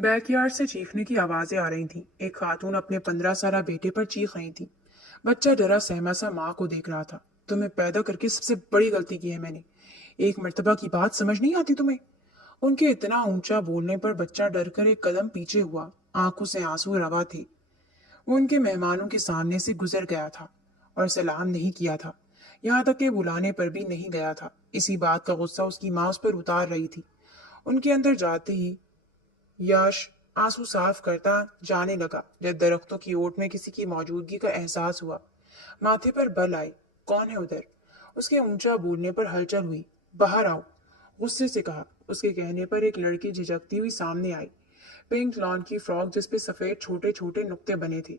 Backyard से चीखने की आवाजें आ रही थीं। एक खातून अपने 15 साल बेटे पर चीख रही थी। बच्चा डरा सहमा सा माँ को देख रहा था। तुम्हें पैदा करके सबसे बड़ी गलती की है मैंने। एक मर्तबा की बात समझ नहीं आती तुम्हें? उनके इतना ऊंचा बोलने पर बच्चा डर कर एक कदम पीछे हुआ। आंखों से आंसू रवा थे। वो उनके मेहमानों के सामने से गुजर गया था और सलाम नहीं किया था। यहाँ तक कि बुलाने पर भी नहीं गया था। इसी बात का गुस्सा उसकी माँ उस पर उतार रही थी। उनके अंदर जाते ही यश आंसू साफ करता जाने लगा। जब दरख्तों की ओट में किसी की मौजूदगी का एहसास हुआ, माथे पर बल आई। कौन है उधर? उसके ऊंचा बोलने पर हलचल हुई। बाहर आओ, गुस्से से कहा। उसके कहने पर एक लड़की झिझकती हुई सामने आई। पिंक लॉन की फ्रॉक जिसपे सफेद छोटे छोटे नुक्ते बने थे,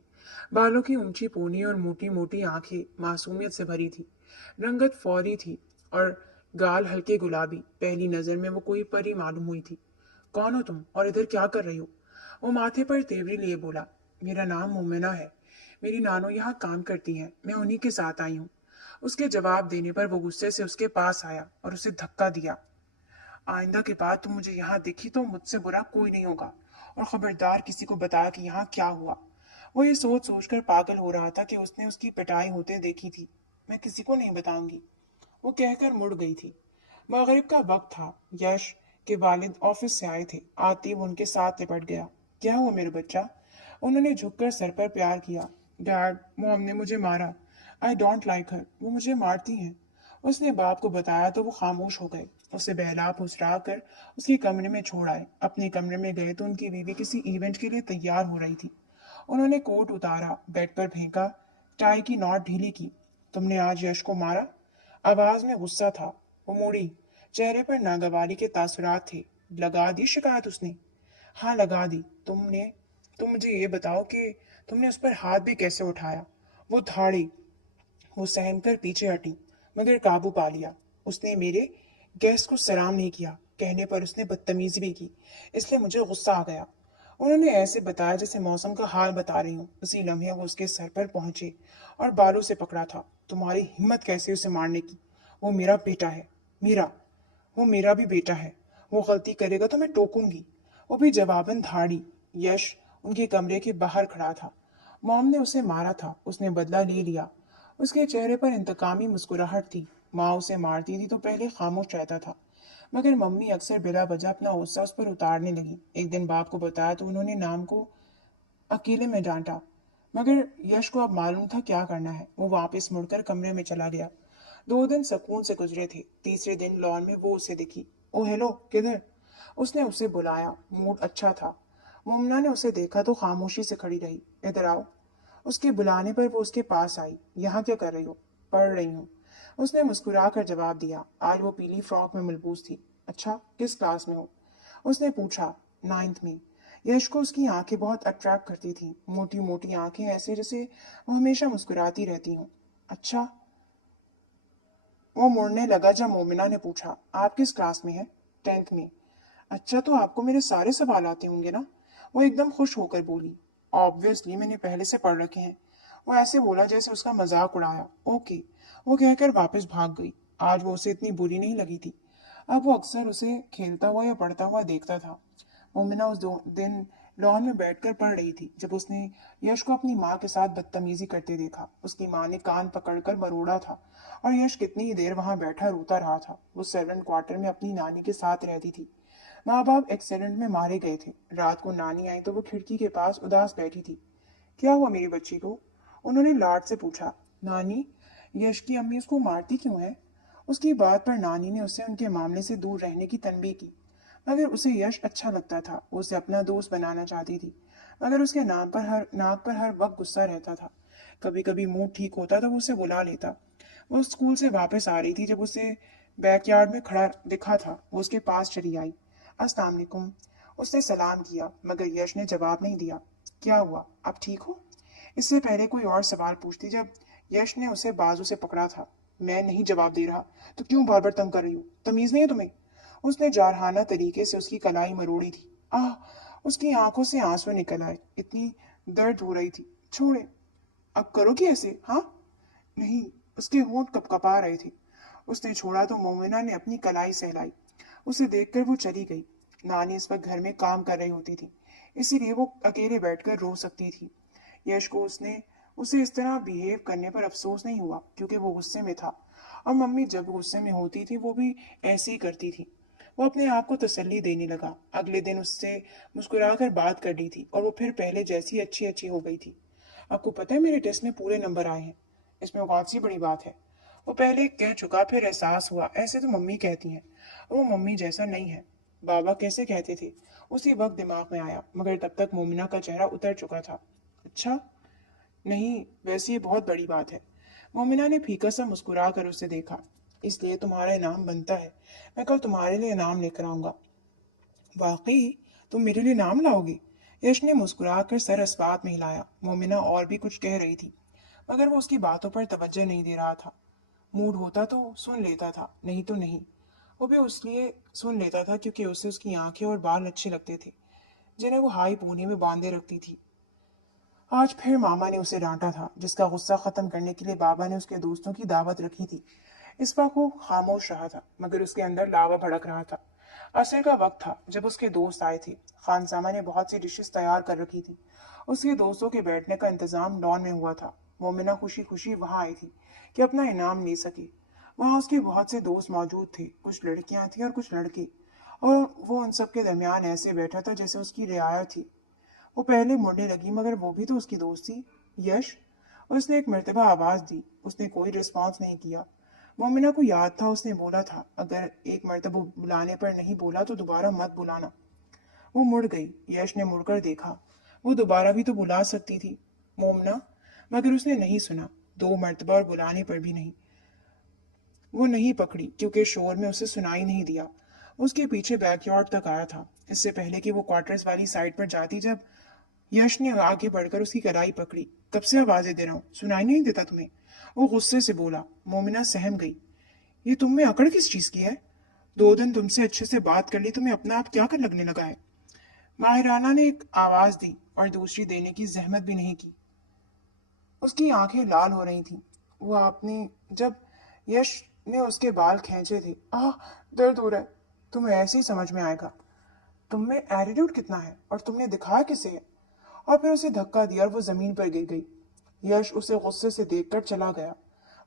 बालों की ऊंची पोनी और मोटी मोटी आंखें मासूमियत से भरी थी। रंगत फौरी थी और गाल हल्के गुलाबी। पहली नजर में वो कोई परी मालूम हुई थी। कौन हो तुम और इधर क्या कर रही हो? वो माथे पर तेवरी लिए बोला। मेरा नाम मोमिना है। मेरी नानो यहाँ काम करती हैं। मैं उन्हीं के साथ आई हूँ। उसके जवाब देने पर वो गुस्से से उसके पास आया और उसे धक्का दिया। आइंदा के बाद तुम मुझे यहाँ दिखी तो मुझसे बुरा कोई नहीं होगा, और खबरदार किसी को बताया कि यहाँ क्या हुआ। वो ये सोच सोचकर पागल हो रहा था कि उसने उसकी पिटाई होते देखी थी। मैं किसी को नहीं बताऊंगी, वो कहकर मुड़ गई थी। मगरिब का वक्त था। यश के वालिद ऑफिस से आए थे। आते ही वो उनके साथ लिपट गया। क्या हुआ मेरे बच्चा? उन्होंने झुककर सर पर प्यार किया। डैड, मॉम ने मुझे मारा। आई डोंट लाइक हर, वो मुझे मारती हैं। उसने बाप को बताया तो वो खामोश हो गए। उसे बहला फुसला कर उसके कमरे में छोड़ आए। अपने कमरे में गए तो उनकी बीवी किसी इवेंट के लिए तैयार हो रही थी। उन्होंने कोट उतारा, बेड पर फेंका, टाई की नॉट ढीली की। तुमने आज यश को मारा? आवाज में गुस्सा था। वो मुड़ी। चेहरे पर नागवाली के तासुरात थे। लगा दी शिकायत उसने? हाँ, लगा दी। तुम मुझे ये बताओ कि तुमने उस पर हाथ भी कैसे उठाया? वो धाड़ी। वो सहम कर पीछे हटी, मगर काबू पा लिया। उसने मेरे गेस्ट को सलाम नहीं किया। कहने पर उसने बदतमीजी भी की, इसलिए मुझे गुस्सा आ गया। उन्होंने ऐसे बताया जैसे मौसम का हाल बता रही हूँ। उसी लम्हे वो उसके सर पर पहुंचे और बालों से पकड़ा था। तुम्हारी हिम्मत कैसे उसे मारने की? वो मेरा बेटा है। मेरा वो मेरा भी बेटा है। वो गलती करेगा तो मैं टोकूंगी। वो भी जवाबन धाड़ी। यश उनके कमरे के बाहर खड़ा था। मॉम ने उसे मारा था, उसने बदला ले लिया। उसके चेहरे पर इंतकामी मुस्कुराहट थी। माँ उसे मारती थी तो पहले खामोश रहता था, मगर मम्मी अक्सर बिला वजह अपना गुस्सा उस पर उतारने लगी। एक दिन बाप को बताया तो उन्होंने नाम को अकेले में डांटा, मगर यश को अब मालूम था क्या करना है। वो वापस मुड़कर कमरे में चला गया। 2 दिन सुकून से गुजरे थे। तीसरे दिन लॉन में वो उसे दिखी। ओ हेलो, किधर? उसने उसे बुलाया। मूड अच्छा था। मुमना ने उसे देखा तो खामोशी से खड़ी रही। इधर आओ। उसके बुलाने पर वो उसके पास आई। यहाँ क्या कर रही हो? पढ़ रही हूँ, उसने मुस्कुरा कर जवाब दिया। आज वो पीली फ्रॉक में मलबूस थी। अच्छा, किस क्लास में हो? उसने पूछा। 9th में। यश को उसकी आंखें बहुत अट्रैक्ट करती थी। मोटी मोटी आंखें, ऐसे जैसे वो हमेशा मुस्कुराती रहती हूँ। अच्छा। वो मुड़ने लगा जब मोमिना ने पूछा, आप किस क्लास में हैं? 10th में। अच्छा, तो आपको मेरे सारे सवाल आते होंगे ना? वो एकदम खुश होकर बोली। ऑब्वियसली, मैंने पहले से पढ़ रखे हैं। वो ऐसे बोला जैसे उसका मजाक उड़ाया। ओके, वो कहकर वापस भाग गई। आज वो उसे इतनी बुरी नहीं लगी थी। अब वो अक्सर उसे खेलता हुआ या पढ़ता हुआ देखता था। मोमिना उस दिन लॉन में बैठकर पढ़ रही थी जब उसने यश को अपनी माँ के साथ बदतमीजी करते देखा। उसकी माँ ने कान पकड़कर मरोड़ा था और यश कितनी ही देर वहां बैठा रोता रहा था। वो सर्वेंट क्वार्टर में अपनी नानी के साथ रहती थी। माँ बाप एक्सीडेंट में मारे गए थे। रात को नानी आई तो वो खिड़की के पास उदास बैठी थी। क्या हुआ मेरी बच्ची को? उन्होंने लाड से पूछा। नानी, यश की अम्मी उसको मारती क्यों है? उसकी बात पर नानी ने उससे उनके मामले से दूर रहने की तनबीह की, मगर उसे यश अच्छा लगता था। वो उसे अपना दोस्त बनाना चाहती थी, मगर उसके नाक पर हर वक्त गुस्सा रहता था। कभी कभी मूड ठीक होता तो वो उसे बुला लेता। वो स्कूल से वापस आ रही थी जब उसे बैकयार्ड में खड़ा दिखा था। वो उसके पास चली आई। अस्सलाम वालेकुम। उसने सलाम किया, मगर यश ने जवाब नहीं दिया। क्या हुआ, आप ठीक हो? इससे पहले कोई और सवाल पूछती जब यश ने उसे बाजू से पकड़ा था। मैं नहीं जवाब दे रहा तो क्यों बार बार तंग कर रही हो? तमीज नहीं है तुम्हें? उसने जारहाना तरीके से उसकी कलाई मरोड़ी थी। आह! उसकी आंखों से आंसू निकल आए। इतनी दर्द हो रही थी। छोड़े। अब करोगी ऐसे? हाँ। नहीं। उसके होंठ कपकपा रहे थे। उसने छोड़ा तो मोमिना ने अपनी कलाई सहलाई। उसे देखकर वो चली गई। नानी इस वक्त घर में काम कर रही होती थी। इसीलिए वो अकेले बैठकर रो सकती थी। यश को उसे इस तरह बिहेव करने पर अफसोस नहीं हुआ, क्योंकि वो गुस्से में था, और मम्मी जब गुस्से में होती थी वो भी ऐसे ही करती थी। वो अपने आप को तसल्ली देने लगा। अगले दिन उससे मुस्कुराकर बात कर ली थी, और वो फिर पहले जैसी अच्छी अच्छी हो गई थी। आपको पता है मेरे टेस्ट में पूरे नंबर आए हैं, इसमें बहुत सी बड़ी बात है। वो पहले कह चुका, फिर एहसास हुआ, ऐसे तो मम्मी कहती हैं, और वो मम्मी जैसा नहीं है। बाबा कैसे कहते थे, उसी वक्त दिमाग में आया, मगर तब तक मोमिना का चेहरा उतर चुका था। अच्छा, नहीं, वैसे ये बहुत बड़ी बात है। मोमिना ने फीका सा मुस्कुरा कर उसे देखा। इसलिए तुम्हारा इनाम बनता है, मैं कल तुम्हारे लिए इनाम लेकर आऊंगा। वाकई, तुम मेरे लिए नाम लाओगी? यश ने मुस्कुराकर सर अस्बात में हिलाया। मोमिना और भी कुछ कह रही थी, मगर वो उसकी बातों पर तवज्जो नहीं दे रहा था। मूड होता तो सुन लेता था, नहीं तो नहीं। वो भी उसलिए सुन लेता था क्योंकि उसे उसकी आंखें और बाल अच्छे लगते थे, जिन्हें वो हाई पोनी में बांधे रखती थी। आज फिर मामा ने उसे डांटा था, जिसका गुस्सा खत्म करने के लिए बाबा ने उसके दोस्तों की दावत रखी थी। इस वक्त वो खामोश रहा था, मगर उसके अंदर लावा भड़क रहा था। असर का वक्त था जब उसके दोस्त आए थे। खानसामा ने बहुत सी डिशेस तैयार कर रखी थी। उसके दोस्तों के बैठने का इंतजाम लॉन में हुआ था। मोमिना खुशी खुशी वहां आई थी कि अपना इनाम ले सके। वहां उसके बहुत से दोस्त मौजूद थे, कुछ लड़कियां थी और कुछ लड़के, और वो उन सबके दरमियान ऐसे बैठा था जैसे उसकी रियाया थी। वो पहले मुड़ने लगी, मगर वो भी तो उसकी दोस्त थी। यश, उसने एक मर्तबा आवाज दी। उसने कोई रिस्पॉन्स नहीं किया। मोमिना को याद था, उसने बोला था, अगर एक मर्तबा बुलाने पर नहीं बोला तो दोबारा मत बुलाना। वो मुड़ गई। यश ने मुड़कर देखा। वो दोबारा भी तो बुला सकती थी, मोमना, मगर उसने नहीं सुना। दो मर्तबा और बुलाने पर भी नहीं। वो नहीं पकड़ी क्योंकि शोर में उसे सुनाई नहीं दिया। उसके पीछे बैकयार्ड तक आया था, इससे पहले कि वो क्वार्टर्स वाली साइड पर जाती। जब यश ने आगे बढ़कर उसकी कलाई पकड़ी। कब से आवाजें दे रहा हूँ, सुनाई नहीं देता तुम्हें? वो गुस्से से बोला। मोमिना सहम गई। ये तुम में अकड़ किस चीज की है? 2 दिन तुमसे अच्छे से बात कर ली, तुम्हें अपना आप क्या कर लगने लगा है? माहिराना ने एक आवाज दी, और दूसरी देने की जहमत भी नहीं की। उसकी आंखें लाल हो रही थीं। वो आपने जब यश ने उसके बाल खींचे थे। आह, दर्द हो रहा है। तुम्हें ऐसे ही समझ में आएगा। तुम में एटीट्यूड कितना है, और तुमने दिखाया किसे है? और फिर उसे धक्का दिया और वो जमीन पर गिर गई। यश उसे गुस्से से देखकर चला गया।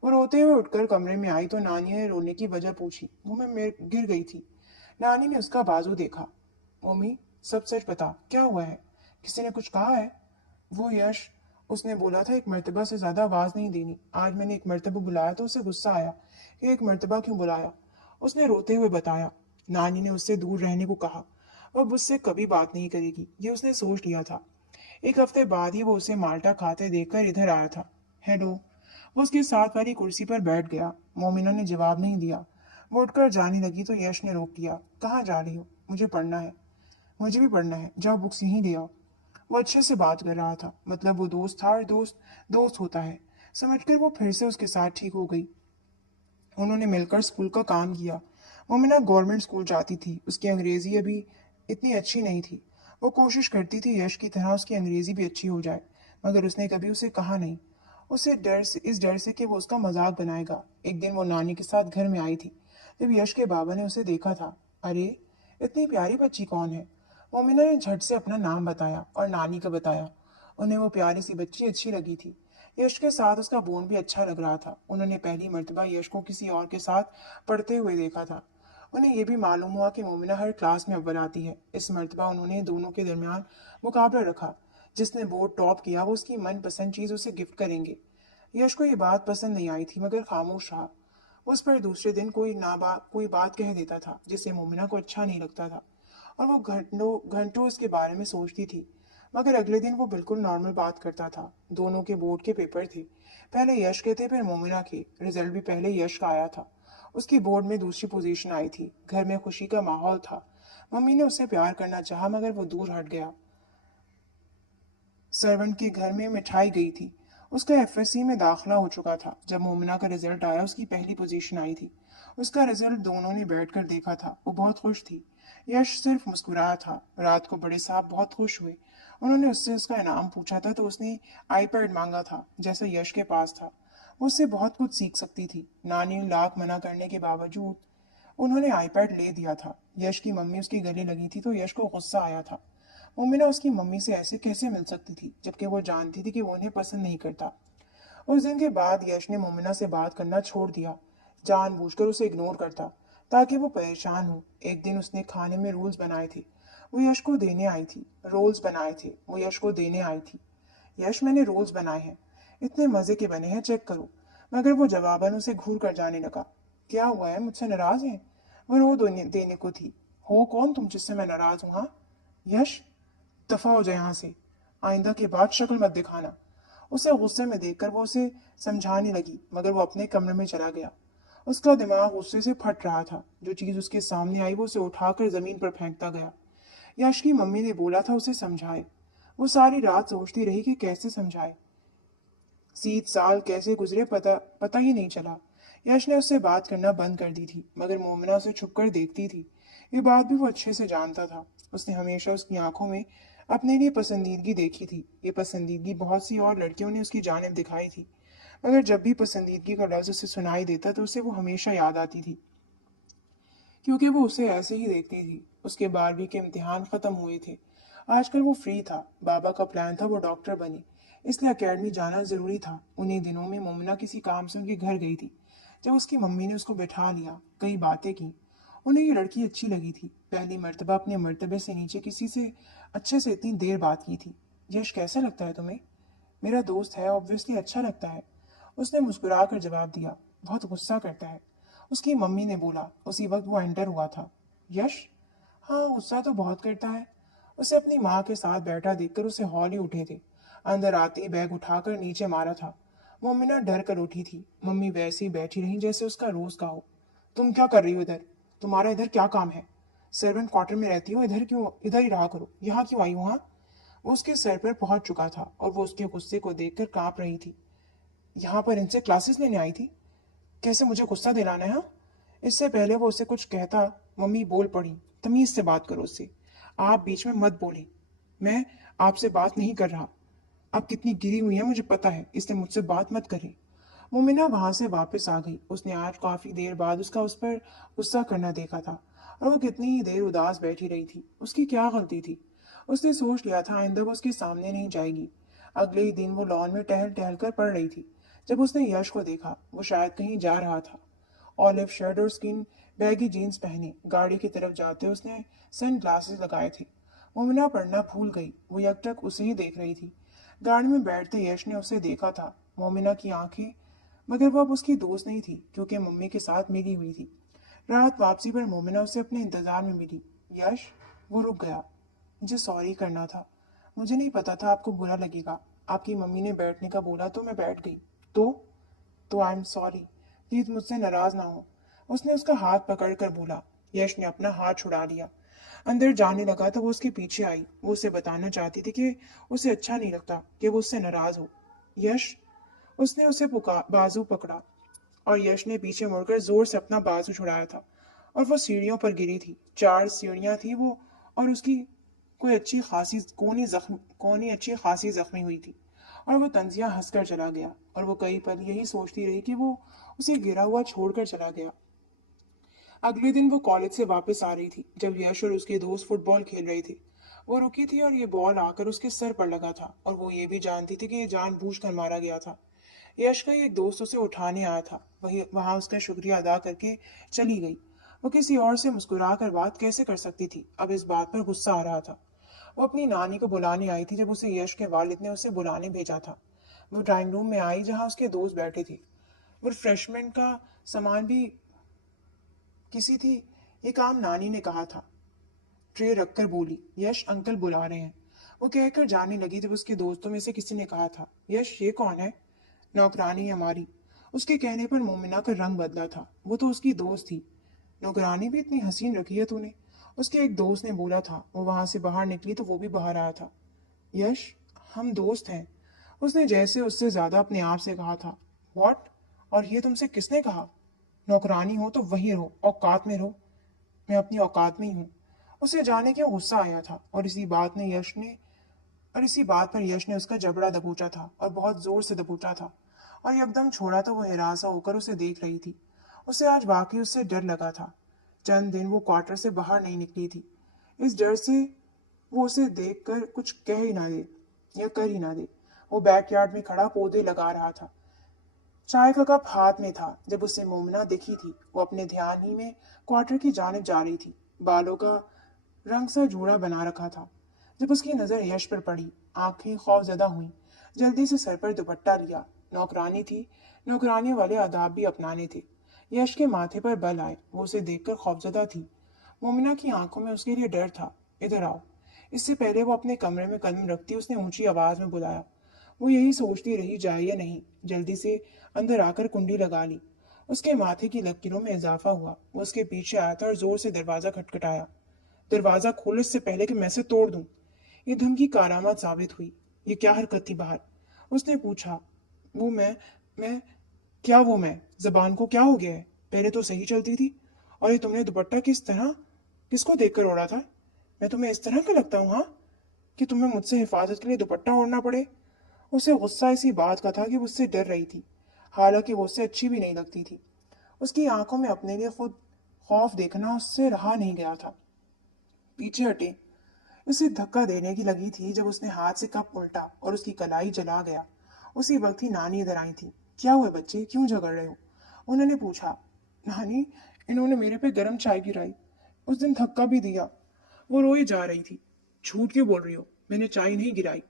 वो रोते हुए उठकर कमरे में आई तो नानी ने रोने की वजह पूछी। वो मैं गिर गई थी। नानी ने उसका बाजू देखा। मम्मी, सब सच बता, क्या हुआ है? किसी ने कुछ कहा है? वो यश, उसने बोला था एक मर्तबा से ज्यादा आवाज नहीं देनी। आज मैंने एक मर्तबा बुलाया तो उसे गुस्सा आया कि एक मर्तबा क्यों बुलाया। उसने रोते हुए बताया। नानी ने उससे दूर रहने को कहा। वह मुझसे कभी बात नहीं करेगी, ये उसने सोच लिया था। एक हफ्ते बाद ही वो उसे माल्टा खाते देखकर इधर आया था। हेलो। वो उसके साथ वाली कुर्सी पर बैठ गया। मोमिना ने जवाब नहीं दिया। वो उठकर जाने लगी तो यश ने रोक दिया। कहाँ जा रही हो? मुझे पढ़ना है। मुझे भी पढ़ना है, जाओ बुक्स यहीं ले आओ। वो अच्छे से बात कर रहा था, मतलब वो दोस्त था, और दोस्त दोस्त होता है समझकर वो फिर से उसके साथ ठीक हो गई। उन्होंने मिलकर स्कूल का काम किया। मोमिना गवर्नमेंट स्कूल जाती थी। उसकी अंग्रेजी अभी इतनी अच्छी नहीं थी। वो कोशिश करती थी यश की तरह उसकी अंग्रेजी भी अच्छी हो जाए, मगर उसने कभी उसे कहा नहीं। उसे इस डर से कि वो उसका मजाक बनाएगा। एक दिन वो नानी के साथ घर में आई थी। जब यश के बाबा ने उसे देखा था। अरे, इतनी प्यारी बच्ची कौन है? मोमिना ने झट से अपना नाम बताया और नानी का बताया। उन्हें वो प्यारी सी बच्ची अच्छी लगी थी। यश के साथ उसका बॉन्ड भी अच्छा लग रहा था। उन्होंने पहली मर्तबा यश को किसी और के साथ पढ़ते हुए देखा था। उन्हें यह भी मालूम हुआ कि मोमिना हर क्लास में अव्वल आती है। इस मर्तबा उन्होंने दोनों के दरमियान मुकाबला रखा। जिसने बोर्ड टॉप किया वो उसकी मनपसंद चीज उसे गिफ्ट करेंगे। यश को ये बात पसंद नहीं आई थी, मगर खामोश रहा। उस पर दूसरे दिन कोई बात कह देता था जिससे मोमिना को अच्छा नहीं लगता था, और वो घंटों घंटों इसके बारे में सोचती थी। मगर अगले दिन वो बिल्कुल नॉर्मल बात करता था। दोनों के बोर्ड के पेपर थे। पहले यश के थे, फिर मोमिना के। रिजल्ट भी पहले यश का आया था। उसकी बोर्ड में दूसरी पोजीशन आई थी। घर में खुशी का माहौल था। मम्मी ने उससे प्यार करना चाहा, मगर वो दूर हट गया। सर्वेंट के घर में मिठाई गई थी। उसका एफएससी में दाखिला हो चुका था। जब मोमिना का रिजल्ट आया, उसकी पहली पोजीशन आई थी। उसका रिजल्ट दोनों ने बैठकर देखा था। वो बहुत खुश थी। यश सिर्फ मुस्कुराया था। रात को बड़े साहब बहुत खुश हुए। उन्होंने उससे उसका इनाम पूछा था तो उसने आईपैड मांगा था, जैसा यश के पास था। वो उससे बहुत कुछ सीख सकती थी। नानी ने लाख मना करने के बावजूद उन्होंने आईपैड ले दिया था। यश की मम्मी उसके गले लगी थी तो यश को गुस्सा आया था। मोमिना उसकी मम्मी से ऐसे कैसे मिल सकती थी जबकि वो जानती थी कि वो उन्हें पसंद नहीं करता। उस दिन के बाद यश ने मोमिना से बात करना छोड़ दिया, जानबूझकर उसे इग्नोर करता ताकि वो परेशान हो। एक दिन उसने खाने में रोल्स बनाए थे, वो यश को देने आई थी। रोल्स बनाए थे, वो यश को देने आई थी। यश, मैंने रोल्स बनाए हैं, इतने मजे के बने हैं, चेक करो। मगर वो जवाबन उसे घूर कर जाने लगा। क्या हुआ है, मुझसे नाराज है? वो रो देने को थी। हो कौन तुम जिससे मैं नाराज हूं? हाँ यश, दफा हो जाए यहाँ से, आइंदा के बाद शक्ल मत दिखाना। उसे गुस्से में देखकर वो उसे समझाने लगी, मगर वो अपने कमरे में चला गया। उसका दिमाग गुस्से से फट रहा था। जो चीज उसके सामने आई वो उसे उठाकर जमीन पर फेंकता गया। यश की मम्मी ने बोला था उसे समझाए। वो सारी रात सोचती रही कि कैसे समझाए। 7 साल कैसे गुजरे पता ही नहीं चला। यश ने उससे बात करना बंद कर दी थी, मगर मोमिना उसे छुपकर देखती थी। ये बात भी वो अच्छे से जानता था। उसने हमेशा उसकी आंखों में अपने लिए पसंदीदगी देखी थी। ये पसंदीदगी बहुत सी और लड़कियों ने उसकी जानिब दिखाई थी, मगर जब भी पसंदीदगी का लफ्ज उसे सुनाई देता तो उसे वो हमेशा याद आती थी, क्योंकि वो उसे ऐसे ही देखती थी। उसके 12वीं के इम्तिहान खत्म हुए थे। आजकल वो फ्री था। बाबा का प्लान था वो डॉक्टर बने, इसलिए एकेडमी जाना जरूरी था। उन्हीं दिनों में मोमिना किसी काम से उनके घर गई थी। जब उसकी मम्मी ने उसको बैठा लिया, कई बातें की। उन्हें ये लड़की अच्छी लगी थी। पहली मर्तबा अपने मर्तबे से नीचे किसी से अच्छे से इतनी देर बात की थी। यश, कैसा लगता है तुम्हें? मेरा दोस्त है, ऑब्वियसली अच्छा लगता है, उसने मुस्कुरा कर जवाब दिया। बहुत गुस्सा करता है, उसकी मम्मी ने बोला। उसी वक्त वो एंटर हुआ था। यश, हाँ गुस्सा तो बहुत करता है। उसे अपनी माँ के साथ बैठा देखकर उसे हौल ही उठे थे। अंदर आते ही बैग उठाकर नीचे मारा था। मोमिना डर कर उठी थी। मम्मी वैसे ही बैठी रही जैसे उसका रोज का हो। तुम क्या कर रही हो इधर? तुम्हारा इधर क्या काम है? सर्वेंट क्वार्टर में रहती हो, इधर ही रहा करो, यहाँ क्यों आई हो? हाँ। वो उसके सर पर पहुंच चुका था और वो उसके गुस्से को देखकर कांप रही थी। यहाँ पर इनसे क्लासेस लेने आई थी? कैसे मुझे गुस्सा दिलाना है? हाँ? इससे पहले वो उसे कुछ कहता, मम्मी बोल पड़ी, तमीज से बात करो उससे, आप बीच में मत बोले, मैं आपसे बात नहीं कर रहा। आप कितनी गिरी हुई है मुझे पता है, इसलिए मुझसे बात मत करें। मोमिना वहां से वापस आ गई। उसने आज काफी देर बाद उसका उस पर गुस्सा करना देखा था, और वो कितनी ही देर उदास बैठी रही थी। उसकी क्या गलती थी? उसने सोच लिया था आइंदा वो उसके सामने नहीं जाएगी। अगले ही दिन वो लॉन में टहल टहल कर पड़ रही थी जब उसने यश को देखा। वो शायद कहीं जा रहा था। ऑलिव शर्ट और स्किन बैगी जीन्स पहने गाड़ी की तरफ जाते उसने सन ग्लासेस लगाए थे। मोमिना पढ़ना भूल गई। वो यकटक उसे ही देख रही थी। गाड़ी में बैठते यश ने उसे देखा था। मोमिना की आंखें, मगर वो अब उसकी दोस्त नहीं थी क्योंकि मम्मी के साथ मिली हुई थी। रात वापसी पर मोमिना उसे अपने इंतजार में मिली। यश, वो रुक गया। मुझे सॉरी करना था, मुझे नहीं पता था आपको बुरा लगेगा। आपकी मम्मी ने बैठने का बोला तो मैं बैठ गई। तो आई एम सॉरी, प्लीज मुझसे नाराज ना हो, उसने उसका हाथ पकड़कर बोला। यश ने अपना हाथ छुड़ा लिया। अंदर जाने लगा तो वो उसके पीछे आई। वो उसे बताना चाहती थी कि उसे अच्छा नहीं लगता कि वो उससे नाराज हो। यश, उसने उसे बाजू पकड़ा और यश ने पीछे मुड़कर जोर से अपना बाजू छुड़ाया था, और वो सीढ़ियों पर गिरी थी। 4 सीढ़ियां थी वो, और उसकी कोनी अच्छी खासी जख्मी हुई थी, और वो तंजिया हंसकर चला गया। और वो कई पल यही सोचती रही कि वो उसे गिरा हुआ छोड़कर चला गया। अगले दिन वो कॉलेज से वापस आ रही थी जब यश और उसके दोस्त फुटबॉल खेल रहे थे। वो रुकी थी और ये बॉल आकर उसके सर पर लगा था, और वो ये भी जानती थी कि ये जानबूझकर मारा गया था। यश का एक दोस्त उसे उठाने आया था। वही वहां उसका शुक्रिया अदा करके चली गई। वो किसी और से मुस्कुरा कर बात कैसे कर सकती थी? अब इस बात पर गुस्सा आ रहा था। वो अपनी नानी को बुलाने आई थी जब उसे यश के वालिद ने उसे बुलाने भेजा था। वो ड्राइंग रूम में आई जहां उसके दोस्त बैठे थे। वो रिफ्रेशमेंट का सामान भी किसी थी, ये काम नानी ने कहा था। ट्रे रखकर बोली, यश अंकल बुला रहे हैं। वो कहकर जाने लगी जब उसके दोस्तों में से किसी ने कहा था, यश ये कौन है? नौकरानी हमारी। उसके कहने पर मोमिना का रंग बदला था। वो तो उसकी दोस्त थी। नौकरानी भी इतनी हसीन रखी है तूने, उसके एक दोस्त ने बोला था। वो वहां से बाहर निकली तो वो भी बाहर आया था। यश, हम दोस्त हैं, उसने जैसे उससे ज्यादा अपने आप से कहा था। व्हाट? और ये तुमसे किसने कहा? नौकरानी हो तो वहीं रहो, औकात में रहो। मैं अपनी औकात में ही हूँ। उसे जाने क्यों गुस्सा आया था, और इसी बात पर यश ने उसका जबड़ा दबोचा था, और बहुत जोर से दबोचा था। और एकदम छोड़ा तो वो हिरासा होकर उसे देख रही थी। उसे आज वाकई उससे डर लगा था। चंद दिन वो क्वार्टर से बाहर नहीं निकली थी, इस डर से वो उसे देख कर कुछ कह ही ना दे या कर ही ना दे। वो बैकयार्ड में खड़ा पौधे लगा रहा था। चाय का कप हाथ में था जब उसे मोमना दिखी थी। वो अपने ध्यान ही में क्वार्टर की जानिब जा रही थी। बालों का रंग सा जूड़ा बना रखा था। जब उसकी नजर यश पर पड़ी, आंखें खौफजदा हुईं। जल्दी से सर पर दुपट्टा लिया। नौकरानी थी, नौकरानी वाले आदाब भी अपनाने थे। यश के माथे पर बल आए। वो उसे देखकर खौफजदा थी। मोमिना की आंखों में उसके लिए डर था। इधर आओ। इससे पहले वो अपने कमरे में कदम रखती उसने ऊंची आवाज में बुलाया। वो यही सोचती रही जाए या नहीं। जल्दी से अंदर आकर कुंडी लगा ली। उसके माथे की लकीरों में इजाफा हुआ। वो उसके पीछे आया था और जोर से दरवाजा खटखटाया। दरवाजा खोले इससे पहले कि मैं इसे तोड़ दूं। ये धमकी कारामद साबित हुई। ये क्या हरकत थी बाहर? उसने पूछा। वो मैं क्या वो मैं जबान को क्या हो गया है? पहले तो सही चलती थी। और ये तुमने दुपट्टा किस तरह किसको देखकर ओढ़ा था? मैं तुम्हें इस तरह का लगता हूँ, हाँ, कि तुम्हें मुझसे हिफाजत के लिए दुपट्टा ओढ़ना पड़े? उसे गुस्सा इसी बात का था कि वो उससे डर रही थी, हालांकि वो उससे अच्छी भी नहीं लगती थी। उसकी आंखों में अपने लिए खुद खौफ देखना उससे रहा नहीं गया था। पीछे हटे। उसे धक्का देने की लगी थी जब उसने हाथ से कप उल्टा और उसकी कलाई जला गया। उसी वक्त ही नानी इधर आई थी। क्या हुआ बच्चे, क्यों झगड़ रहे हो? उन्होंने पूछा। नानी, इन्होंने मेरे पे गर्म चाय गिराई, उस दिन धक्का भी दिया। वो रोई जा रही थी। झूठ क्यों बोल रही हो? मैंने चाय नहीं गिराई।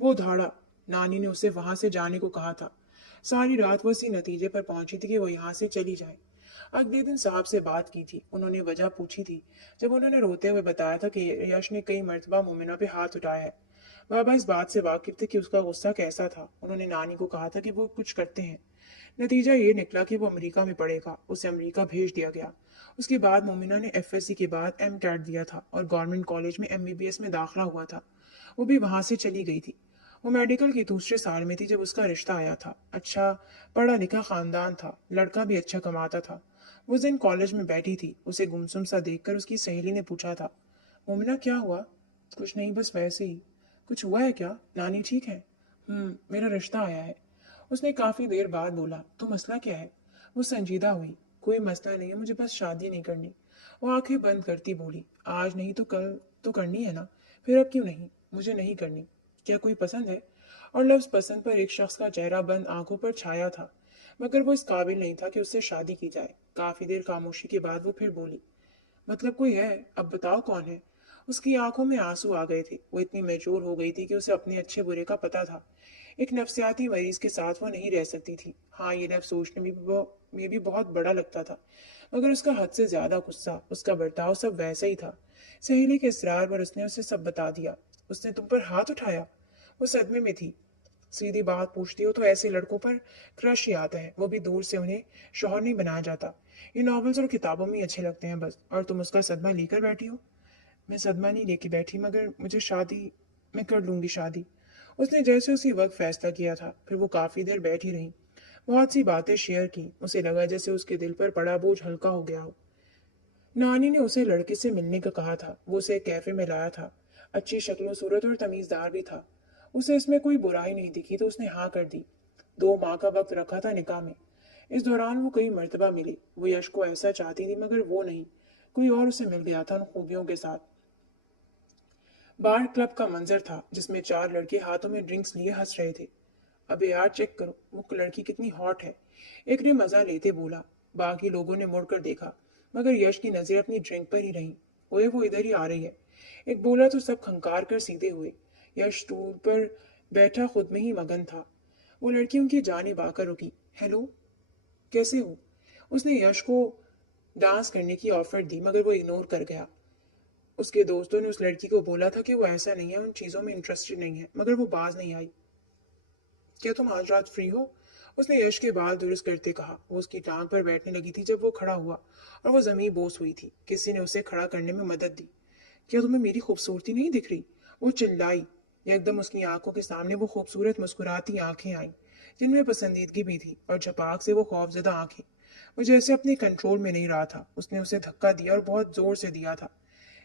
वो धाड़ा। नानी ने उसे वहां से जाने को कहा था। सारी रात वो इसी नतीजे पर पहुंची थी कि वो यहाँ से चली जाए। अगले दिन साहब से बात की थी। उन्होंने वजह पूछी थी। जब उन्होंने रोते हुए बताया था कि यश ने कई मर्तबा मोमिना पे हाथ उठाया है। बाबा इस बात से वाकिफ थे कि उसका गुस्सा कैसा था। उन्होंने नानी को कहा था कि वो कुछ करते हैं। नतीजा ये निकला कि वो अमेरिका में पढ़ेगा। उसे अमेरिका भेज दिया गया। उसके बाद मोमिना ने एफएससी के बाद एम कैट दिया था और गवर्नमेंट कॉलेज में एमबीबीएस में दाखिला हुआ था। वो भी वहां से चली गई थी। वो मेडिकल के दूसरे साल में थी जब उसका रिश्ता आया था। अच्छा पढ़ा लिखा खानदान था, लड़का भी अच्छा कमाता था। उस दिन कॉलेज में बैठी थी। उसे गुमसुम सा देखकर उसकी सहेली ने पूछा था, मोमिना क्या हुआ? कुछ नहीं, बस वैसे ही। कुछ हुआ है क्या? नानी ठीक है? मेरा रिश्ता आया है। उसने काफी देर बाद बोला। तो मसला क्या है? वो संजीदा हुई। कोई मसला नहीं है, मुझे बस शादी नहीं करनी। वो आंखें बंद करती बोली। आज नहीं तो कल तो करनी है ना? फिर अब क्यों नहीं? मुझे नहीं करनी। क्या कोई पसंद है? और लफ्ज पसंद पर एक शख्स का चेहरा बंद आंखों पर छाया था, मगर वो इस काबिल नहीं था कि उससे शादी की जाए। काफी देर खामोशी के बाद वो फिर बोली। मतलब कोई है? अब बताओ कौन है? उसकी आंखों में आंसू आ गए थे। वो इतनी मैच्योर हो गई थी कि उसे अपने अच्छे बुरे का पता था। एक नफ्सियाती मरीज के साथ वो नहीं रह सकती थी। हाँ, ये लफ्ज सोचने में भी बहुत बड़ा लगता था, मगर उसका हद से ज्यादा गुस्सा, उसका बर्ताव सब वैसा ही था। सहेली के इसरार पर उसने उसे सब बता दिया। उसने तुम पर हाथ उठाया? वो सदमे में थी। सीधी बात पूछती हो तो ऐसे लड़कों पर क्रश ही आता है, वो भी दूर से। उन्हें शौहर नहीं बनाया जाता। ये नॉवेल्स और किताबों में ही अच्छे लगते हैं बस। और तुम उसका सदमा लेकर बैठी हो? मैं सदमा नहीं लेके बैठी, मगर मुझे शादी, मैं कर लूंगी शादी। उसने जैसे उसी वक्त फैसला किया था। फिर वो काफी देर बैठी रही। बहुत सी बातें शेयर की। उसे लगा जैसे उसके दिल पर पड़ा बोझ हल्का हो गया हो। नानी ने उसे लड़के से मिलने का कहा था। वो उसे एक कैफे में लाया था। अच्छी शक्लो सूरत और तमीजदार भी था। उसे इसमें कोई बुराई नहीं दिखी तो उसने हाँ कर दी। 2 माह का वक्त रखा था निकाह में। इस दौरान वो कई मर्तबा मिली। वो यश को ऐसा चाहती थी, मगर वो नहीं। कोई और उसे मिल गया था उन खूबियों के साथ। बार क्लब का मंजर था जिसमें 4 लड़के हाथों में ड्रिंक्स लिए हंस रहे थे। अबे यार चेक करो, वो लड़की कितनी हॉट है। एक ने मजा लेते बोला। बाकी लोगों ने मुड़कर देखा, मगर यश की नजर अपनी ड्रिंक पर ही रही। ओए वो इधर ही आ रही है, एक बोला तो सब खंकार कर सीधे हुए। यश स्टूल पर बैठा खुद में ही मगन था। वो लड़की उनकी जानिब आकर रुकी। हेलो, कैसे हो? उसने यश को डांस करने की ऑफर दी, मगर वो इग्नोर कर गया। उसके दोस्तों ने उस लड़की को बोला था कि वो ऐसा नहीं है, उन चीजों में इंटरेस्टेड नहीं है, मगर वो बाज नहीं आई। क्या तुम आज रात फ्री हो? उसने यश के बाल दुरुस्त करते कहा। वो उसकी टांग पर बैठने लगी थी जब वो खड़ा हुआ, और वो जमीन बोस हुई थी। किसी ने उसे खड़ा करने में मदद दी। क्या तुम्हें मेरी खूबसूरती नहीं दिख रही? वो चिल्लाई। एकदम उसकी आंखों के सामने वो खूबसूरत मुस्कुराती आंखें आईं, जिनमें पसंदीदगी भी थी, और झपाक से वो खौफजदा आंखें। वो जैसे अपने कंट्रोल में नहीं रहा था। उसने उसे धक्का दिया और बहुत जोर से दिया था।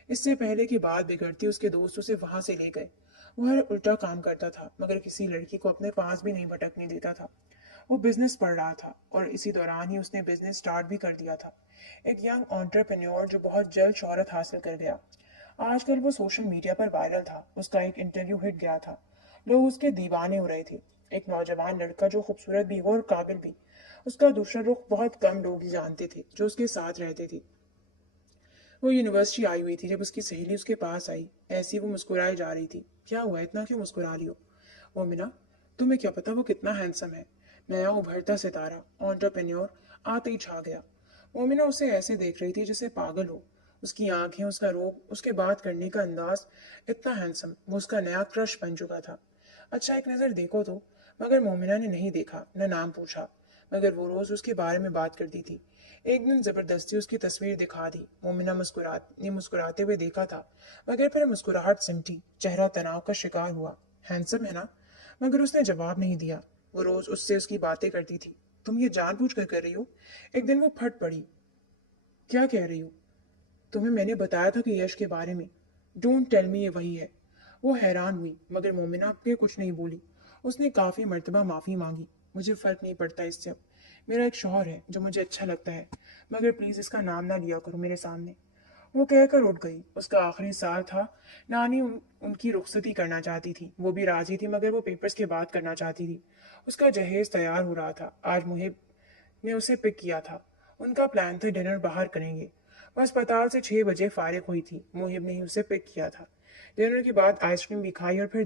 इससे पहले कि बात बिगड़ती, उसके दोस्त उसे वहां से ले गए। वो हर उल्टा काम करता था, मगर किसी लड़की को अपने पास भी नहीं भटकने देता था। वो बिजनेस पढ़ रहा था, और इसी दौरान ही उसने बिजनेस स्टार्ट भी कर दिया था। एक यंग एंटरप्रेन्योर जो बहुत जल्द शोहरत हासिल कर गया। آج کل وہ سوشل میڈیا پر وائرل تھا، اس کا ایک انٹرویو ہٹ گیا تھا، لوگ اس کے دیوانے ہو رہے تھے۔ ایک نوجوان لڑکا جو خوبصورت بھی ہو اور قابل بھی، اس کا دوسرا رخ بہت کم لوگ ہی جانتے تھے جو اس کے ساتھ رہتے تھے۔ وہ یونیورسٹی آئی ہوئی تھی جب اس کی سہیلی اس کے پاس آئی، ایسی وہ مسکرائے جا رہی تھی۔ کیا ہوا، اتنا کیوں مسکرا رہی ہو؟ مومنہ، تمہیں کیا پتا وہ کتنا ہینڈسم ہے، نیا ابھرتا ستارہ، آنٹرپرینیور، آتے ہی چھا گیا۔ مومنہ اسے ایسے دیکھ رہی تھی جیسے پاگل ہو، اس کی آنکھیں، اس کا روپ، اس کے بات کرنے کا انداز، اتنا ہینڈسم، وہ اس کا نیا کرش بن چکا تھا۔ اچھا ایک نظر دیکھو تو۔ مگر مومنہ نے نہیں دیکھا، نہ نام پوچھا، مگر وہ روز اس کے بارے میں بات کرتی تھی۔ ایک دن زبردستی اس کی تصویر دکھا دی۔ مومنہ مسکراتے ہوئے دیکھا تھا، مگر پھر مسکراہٹ سمٹی، چہرہ تناؤ کا شکار ہوا۔ ہینڈسم ہے نا؟ مگر اس نے جواب نہیں دیا۔ وہ روز اس سے اس کی باتیں کرتی تھی۔ تم یہ جان بوجھ کر رہی ہو؟ ایک دن وہ پھٹ پڑی۔ کیا کہہ رہی ہو؟ تمہیں میں نے بتایا تھا کہ یش کے بارے میں۔ ڈونٹ ٹیل می، یہ وہی ہے۔ وہ حیران ہوئی، مگر مومنہ اب کے کچھ نہیں بولی۔ اس نے کافی مرتبہ معافی مانگی۔ مجھے فرق نہیں پڑتا اس سے اب۔ میرا ایک شوہر ہے جو مجھے اچھا لگتا ہے، مگر پلیز اس کا نام نہ لیا کرو میرے سامنے۔ وہ کہہ کر اٹھ گئی۔ اس کا آخری سال تھا۔ نانی ان کی رخصتی کرنا چاہتی تھی، وہ بھی راضی تھی، مگر وہ پیپرز کے بعد کرنا چاہتی تھی۔ اس کا جہیز تیار ہو رہا تھا۔ آج محب نے اسے پک کیا تھا۔ ان کا پلان تھا ڈنر باہر کریں گے۔ وہ اسپتال سے 6 بجے فارغ ہوئی تھی۔ محب نے ہی اسے پک کیا تھا۔ ڈنر کے بعد آئس کریم بھی کھائی اور پھر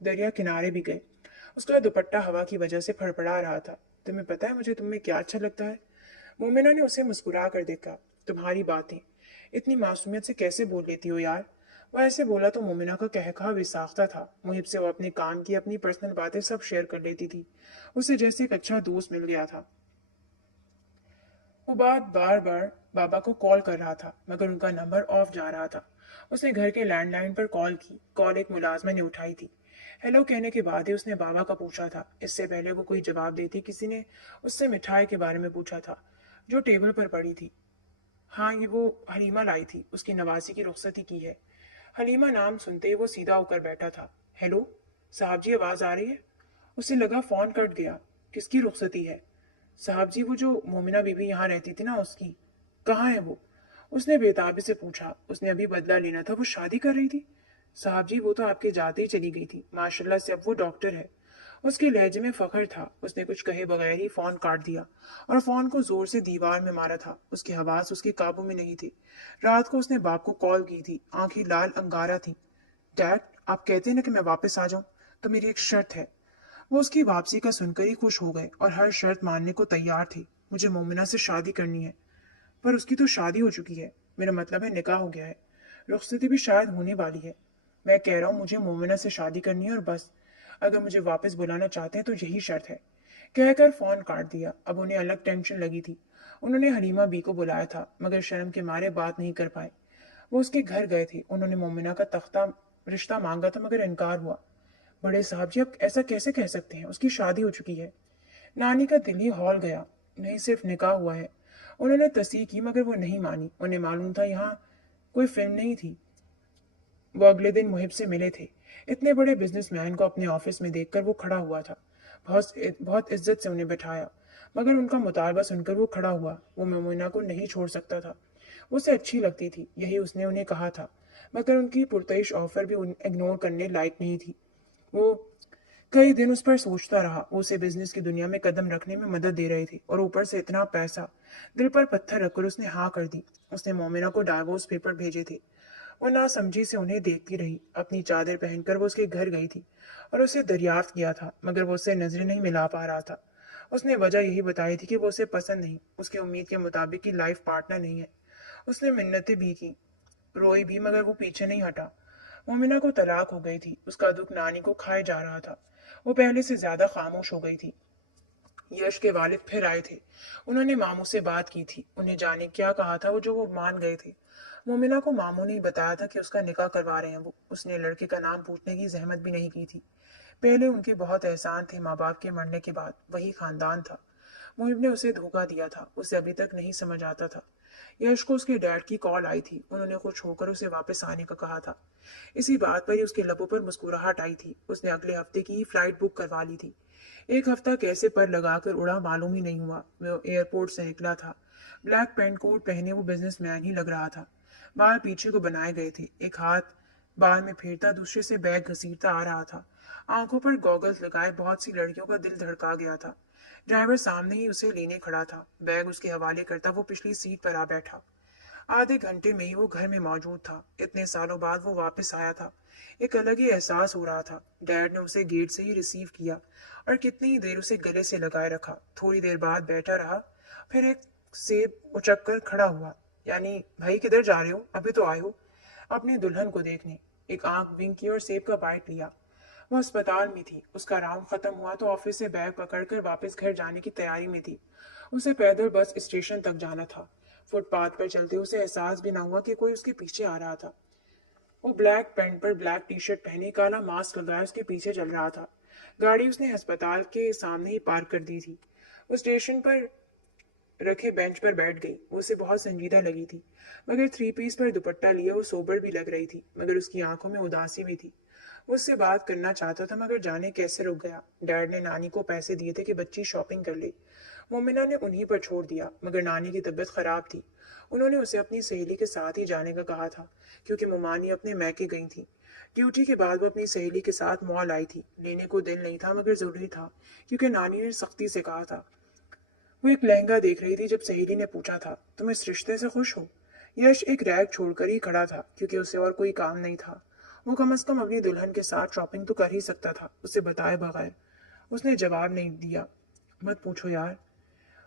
دریا کنارے بھی گئے۔ اس کا دوپٹہ ہوا کی وجہ سے پھڑپڑا رہا تھا۔ تمہیں پتہ ہے مجھے تم میں کیا اچھا لگتا ہے؟ مومنہ نے اسے مسکرا کر دیکھا۔ تمہاری باتیں۔ اتنی معصومیت سے کیسے بول لیتی ہو یار؟ وہ ایسے بولا تو مومنہ کا قہقہا بھی ساختہ تھا۔ محب سے وہ اپنے کام کی، اپنی پرسنل باتیں سب شیئر کر لیتی تھی۔ اسے جیسے ایک اچھا دوست مل گیا تھا۔ وہ بار بار بابا کو کال کر رہا تھا، مگر ان کا نمبر آف جا رہا تھا۔ اس نے گھر کے لینڈ لائن پر کال کی۔ کال ایک ملازمہ نے اٹھائی تھی۔ ہیلو کہنے کے بعد ہی اس نے بابا کا پوچھا تھا۔ اس سے پہلے وہ کوئی جواب دیتی کسی نے اس سے مٹھائی کے بارے میں پوچھا تھا جو ٹیبل پر پڑی تھی۔ ہاں، یہ وہ حلیمہ لائی تھی، اس کی نواسی کی رخصتی کی ہے۔ حلیمہ نام سنتے ہی وہ سیدھا ہو کر بیٹھا تھا۔ ہیلو صاحب جی، آواز آ رہی ہے؟ اسے لگا فون کٹ گیا۔ کس کی رخصتی ہے؟ صاحب جی، وہ جو مومنہ بی بی یہاں رہتی تھی نا، اس کی۔ کہاں ہے وہ؟ اس نے بےتابی سے پوچھا۔ اس نے ابھی بدلہ لینا تھا، وہ شادی کر رہی تھی؟ صاحب جی، وہ تو آپ کے جاتے ہی چلی گئی تھی، ماشاء اللہ سے اب وہ ڈاکٹر ہے۔ اس کے لہجے میں فخر تھا۔ اس نے کچھ کہے بغیر ہی فون کاٹ دیا اور فون کو زور سے دیوار میں مارا تھا۔ اس کے حواس اس کے قابو میں نہیں تھے۔ رات کو اس نے باپ کو کال کی تھی، آنکھیں لال انگارہ تھی۔ ڈیڈ، آپ کہتے ہیں نا کہ میں واپس آ جاؤں، تو میری ایک شرط ہے۔ وہ اس کی واپسی کا سن کر ہی خوش ہو گئے اور ہر شرط ماننے کو تیار تھے۔ مجھے مومنہ سے شادی کرنی ہے۔ پر اس کی تو شادی ہو چکی ہے۔ میرا مطلب ہے نکاح ہو گیا ہے، رخصتی بھی شاید ہونے والی ہے۔ میں کہہ رہا ہوں مجھے مومنہ سے شادی کرنی ہے اور بس۔ اگر مجھے واپس بلانا چاہتے ہیں تو یہی شرط ہے۔ کہہ کر فون کاٹ دیا۔ اب انہیں الگ ٹینشن لگی تھی۔ انہوں نے حلیمہ بی کو بلایا تھا، مگر شرم کے مارے بات نہیں کر پائے۔ وہ اس کے گھر گئے تھے۔ انہوں نے مومنہ کا رشتہ مانگا تھا، مگر انکار ہوا۔ بڑے صاحب جی، آپ ایسا کیسے کہہ سکتے ہیں؟ اس کی شادی ہو چکی ہے۔ نانی کا دل ہی ہول گیا۔ نہیں، صرف نکاح ہوا ہے۔ انہوں نے تصدیق کی، مگر وہ نہیں مانی۔ انہیں معلوم تھا یہاں کوئی فلم نہیں تھی۔ وہ اگلے دن محب سے ملے تھے۔ اتنے بڑے بزنس مین کو اپنے آفس میں دیکھ کر وہ کھڑا ہوا تھا۔ بہت عزت سے انہیں بٹھایا، مگر ان کا مطالبہ سن کر وہ کھڑا ہوا۔ وہ مومنہ کو نہیں چھوڑ سکتا تھا۔ وہ اسے اچھی لگتی تھی، یہی اس نے انہیں کہا تھا، مگر ان کی پرتعش آفر بھی اگنور کرنے لائق نہیں تھی۔ وہ کئی دن اس پر سوچتا رہا۔ وہ اسے بزنس کی دنیا میں قدم رکھنے میں مدد دے رہے تھے اور اوپر سے اتنا پیسہ۔ دل پر پتھر رکھ کر اس نے ہاں کر دی۔ اس نے مومنہ کو ڈائیورس پیپر بھیجے تھے۔ وہ ناسمجھی سے انہیں دیکھتی رہی۔ اپنی چادر پہن کر وہ اس کے گھر گئی تھی اور اسے دریافت کیا تھا، مگر وہ اسے نظریں نہیں ملا پا رہا تھا۔ اس نے وجہ یہی بتائی تھی کہ وہ اسے پسند نہیں، اس کی امید کے مطابق کی لائف پارٹنر نہیں ہے۔ اس نے منتیں بھی کی، روئی بھی، مگر وہ پیچھے نہیں ہٹا۔ مومنہ کو طلاق ہو گئی تھی۔ اس کا دکھ نانی کو کھائے جا رہا تھا۔ وہ پہلے سے زیادہ خاموش ہو گئی تھی۔ یش کے والد پھر آئے تھے۔ انہوں نے ماموں سے بات کی تھی۔ انہیں جانے کیا کہا تھا جو وہ مان گئے تھے۔ مومنہ کو ماموں نے بتایا تھا کہ اس کا نکاح کروا رہے ہیں وہ۔ اس نے لڑکے کا نام پوچھنے کی زحمت بھی نہیں کی تھی۔ پہلے ان کے بہت احسان تھے ماں باپ کے مرنے کے بعد، وہی خاندان تھا۔ محب نے اسے دھوکہ دیا تھا، اسے ابھی تک نہیں سمجھ آتا تھا۔ یش کو اس کے ڈیڈ کی کال آئی تھی۔ انہوں نے خوش ہو کر اسے واپس آنے کا کہا تھا۔ اسی بات پر ہی اس کے لبوں پر مسکراہٹ آئی تھی۔ اس نے اگلے ہفتے کی ہی فلائٹ بک کروا لی تھی۔ ایک ہفتہ کیسے پر لگا کر اڑا معلوم ہی نہیں ہوا۔ وہ ایئرپورٹ سے نکلا تھا۔ بلیک پینٹ کوٹ پہنے وہ بزنس مین ہی لگ رہا تھا، बाल पीछे को बनाए गए थे, एक हाथ बाल में फेरता दूसरे से बैग घसीटता आ रहा था। आंखों पर गॉगल्स लगाए बहुत सी लड़कियों का दिल धड़का गया था। ड्राइवर सामने ही उसे लेने खड़ा था, बैग उसके हवाले करता वो पिछली सीट पर आ बैठा। आधे घंटे में ही वो घर में मौजूद था। इतने सालों बाद वो वापस आया था। एक अलग ही एहसास हो रहा था। डैड ने उसे गेट से ही रिसीव किया और कितनी ही देर उसे गले से लगाए रखा। थोड़ी देर बाद बैठा रहा, फिर एक सेब उचक कर खड़ा हुआ। यानी भाई किधर जा रहे हो, अभी तो आए हो? अपनी दुल्हन को देखने। एक आंख विंक की और सेब का बाइट लिया। वो अस्पताल में थी, उसका राउंड खत्म हुआ तो ऑफिस से बैग पकड़कर वापस घर जाने की तैयारी में थी। उसे पैदल बस स्टेशन तक जाना था। फुटपाथ पर चलते उसे एहसास भी ना हुआ कि कोई उसके पीछे आ रहा था। वो ब्लैक पैंट पर ब्लैक टी शर्ट पहने काला मास्क लगाए उसके पीछे चल रहा था। गाड़ी उसने अस्पताल के सामने ही पार्क कर दी थी। वो स्टेशन पर रखे बेंच पर बैठ गई। वो उसे बहुत संजीदा लगी थी, मगर थ्री पीस पर दुपट्टा लिए वो सोबर भी लग रही थी, मगर उसकी आंखों में उदासी भी थी। वो उससे बात करना चाहता था, मगर जाने कैसे रुक गया। डैड ने नानी को पैसे दिए थे कि बच्ची शॉपिंग कर ले। मोमिना ने उन्हीं पर छोड़ दिया, मगर नानी की तबीयत खराब थी। उन्होंने उसे अपनी सहेली के साथ ही जाने का कहा था, क्योंकि मोमानी अपने मैके गई थी। ड्यूटी के बाद वो अपनी सहेली के साथ मॉल आई थी। लेने को दिल नहीं था, मगर जरूरी था, क्योंकि नानी ने सख्ती से कहा था। वो एक लहंगा देख रही थी जब सहेली ने पूछा था, तुम इस रिश्ते से खुश हो? यश एक रैग छोड़कर ही खड़ा था, क्योंकि उसे और कोई काम नहीं था। वो कम से कम अपनी दुल्हन के साथ शॉपिंग तो कर ही सकता था, उसे बताए बगैर। उसने जवाब नहीं दिया। मत पूछो यार।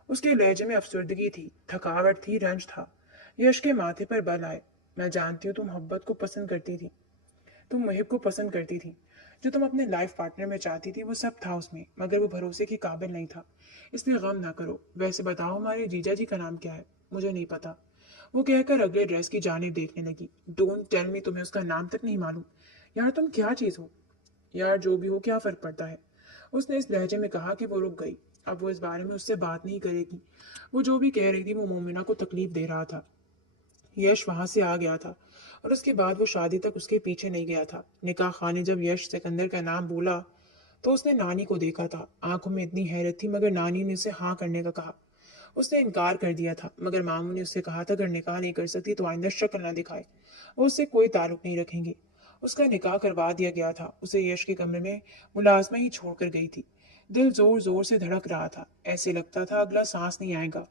उसके लहजे में अफसर्दगी थी, थकावट थी, रंज था। यश के माथे पर बल आए। मैं जानती हूँ तुम मोहब्बत को पसंद करती थी, तुम मुहिब को पसंद करती थी। जो तुम अपने लाइफ पार्टनर में चाहती थी वो सब था उसमें, मगर वो भरोसे के काबिल नहीं था। इसलिए गम ना करो। वैसे बताओ हमारे जीजा जी का नाम क्या है? मुझे नहीं पता, वो कहकर अगले ड्रेस की जानिब देखने लगी। डोंट टेल मी तुम्हें उसका नाम तक नहीं मालूम। यार तुम क्या चीज हो? यार जो भी हो क्या फर्क पड़ता है? उसने इस लहजे में कहा कि वो रुक गई। अब वो इस बारे में उससे बात नहीं करेगी। वो जो भी कह रही थी वो मोमिना को तकलीफ दे रहा था। यश वहां से आ गया था और उसके बाद वो शादी तक उसके पीछे नहीं गया था। निकाह खाने जब यश सिकंदर का नाम बोला तो उसने नानी को देखा था। आंखों में इतनी हैरत थी, मगर नानी ने उसे हाँ करने का कहा। उसने इनकार कर दिया था, मगर मामू ने उससे कहा था अगर निकाह नहीं कर सकती तो आइंदा शक्ल ना दिखाए, वो उससे कोई ताल्लुक नहीं रखेंगे। उसका निकाह करवा दिया गया था। उसे यश के कमरे में मुलाजमा ही छोड़कर गई थी। दिल जोर जोर से धड़क रहा था, ऐसे लगता था अगला सांस नहीं आएगा।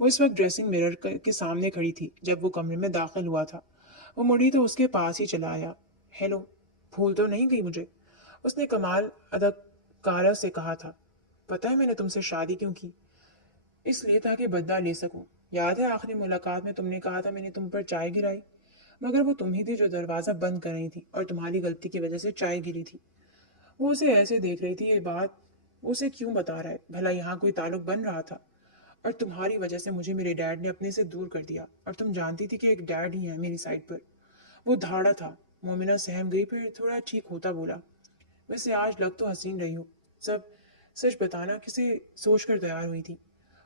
वो इस वक्त ड्रेसिंग मिरर के सामने खड़ी थी जब वो कमरे में दाखिल हुआ था। वो मुड़ी तो उसके पास ही चला आया। हेलो, भूल तो नहीं गई मुझे? उसने कमाल अदाकारा से कहा था। पता है मैंने तुमसे शादी क्यों की? इसलिए ताकि बदला ले सकूं। याद है आखिरी मुलाकात में तुमने कहा था मैंने तुम पर चाय गिराई? मगर वो तुम ही थी जो दरवाजा बंद कर रही थी और तुम्हारी गलती की वजह से चाय गिरी थी। वो उसे ऐसे देख रही थी, ये बात वो उसे क्यों बता रहा है? भला यहाँ कोई ताल्लुक बन रहा था? और तुम्हारी वजह से मुझे मेरे डैड ने अपने से दूर कर दिया, और तुम जानती थी कि एक डैड ही है मेरी साइड पर। वो धाड़ा था। मोमिना सहम गई, फिर थोड़ा ठीक होता बोला, वैसे आज लग तो हसीन रही हो। सब सच बताना किसे सोच कर तैयार हुई थी?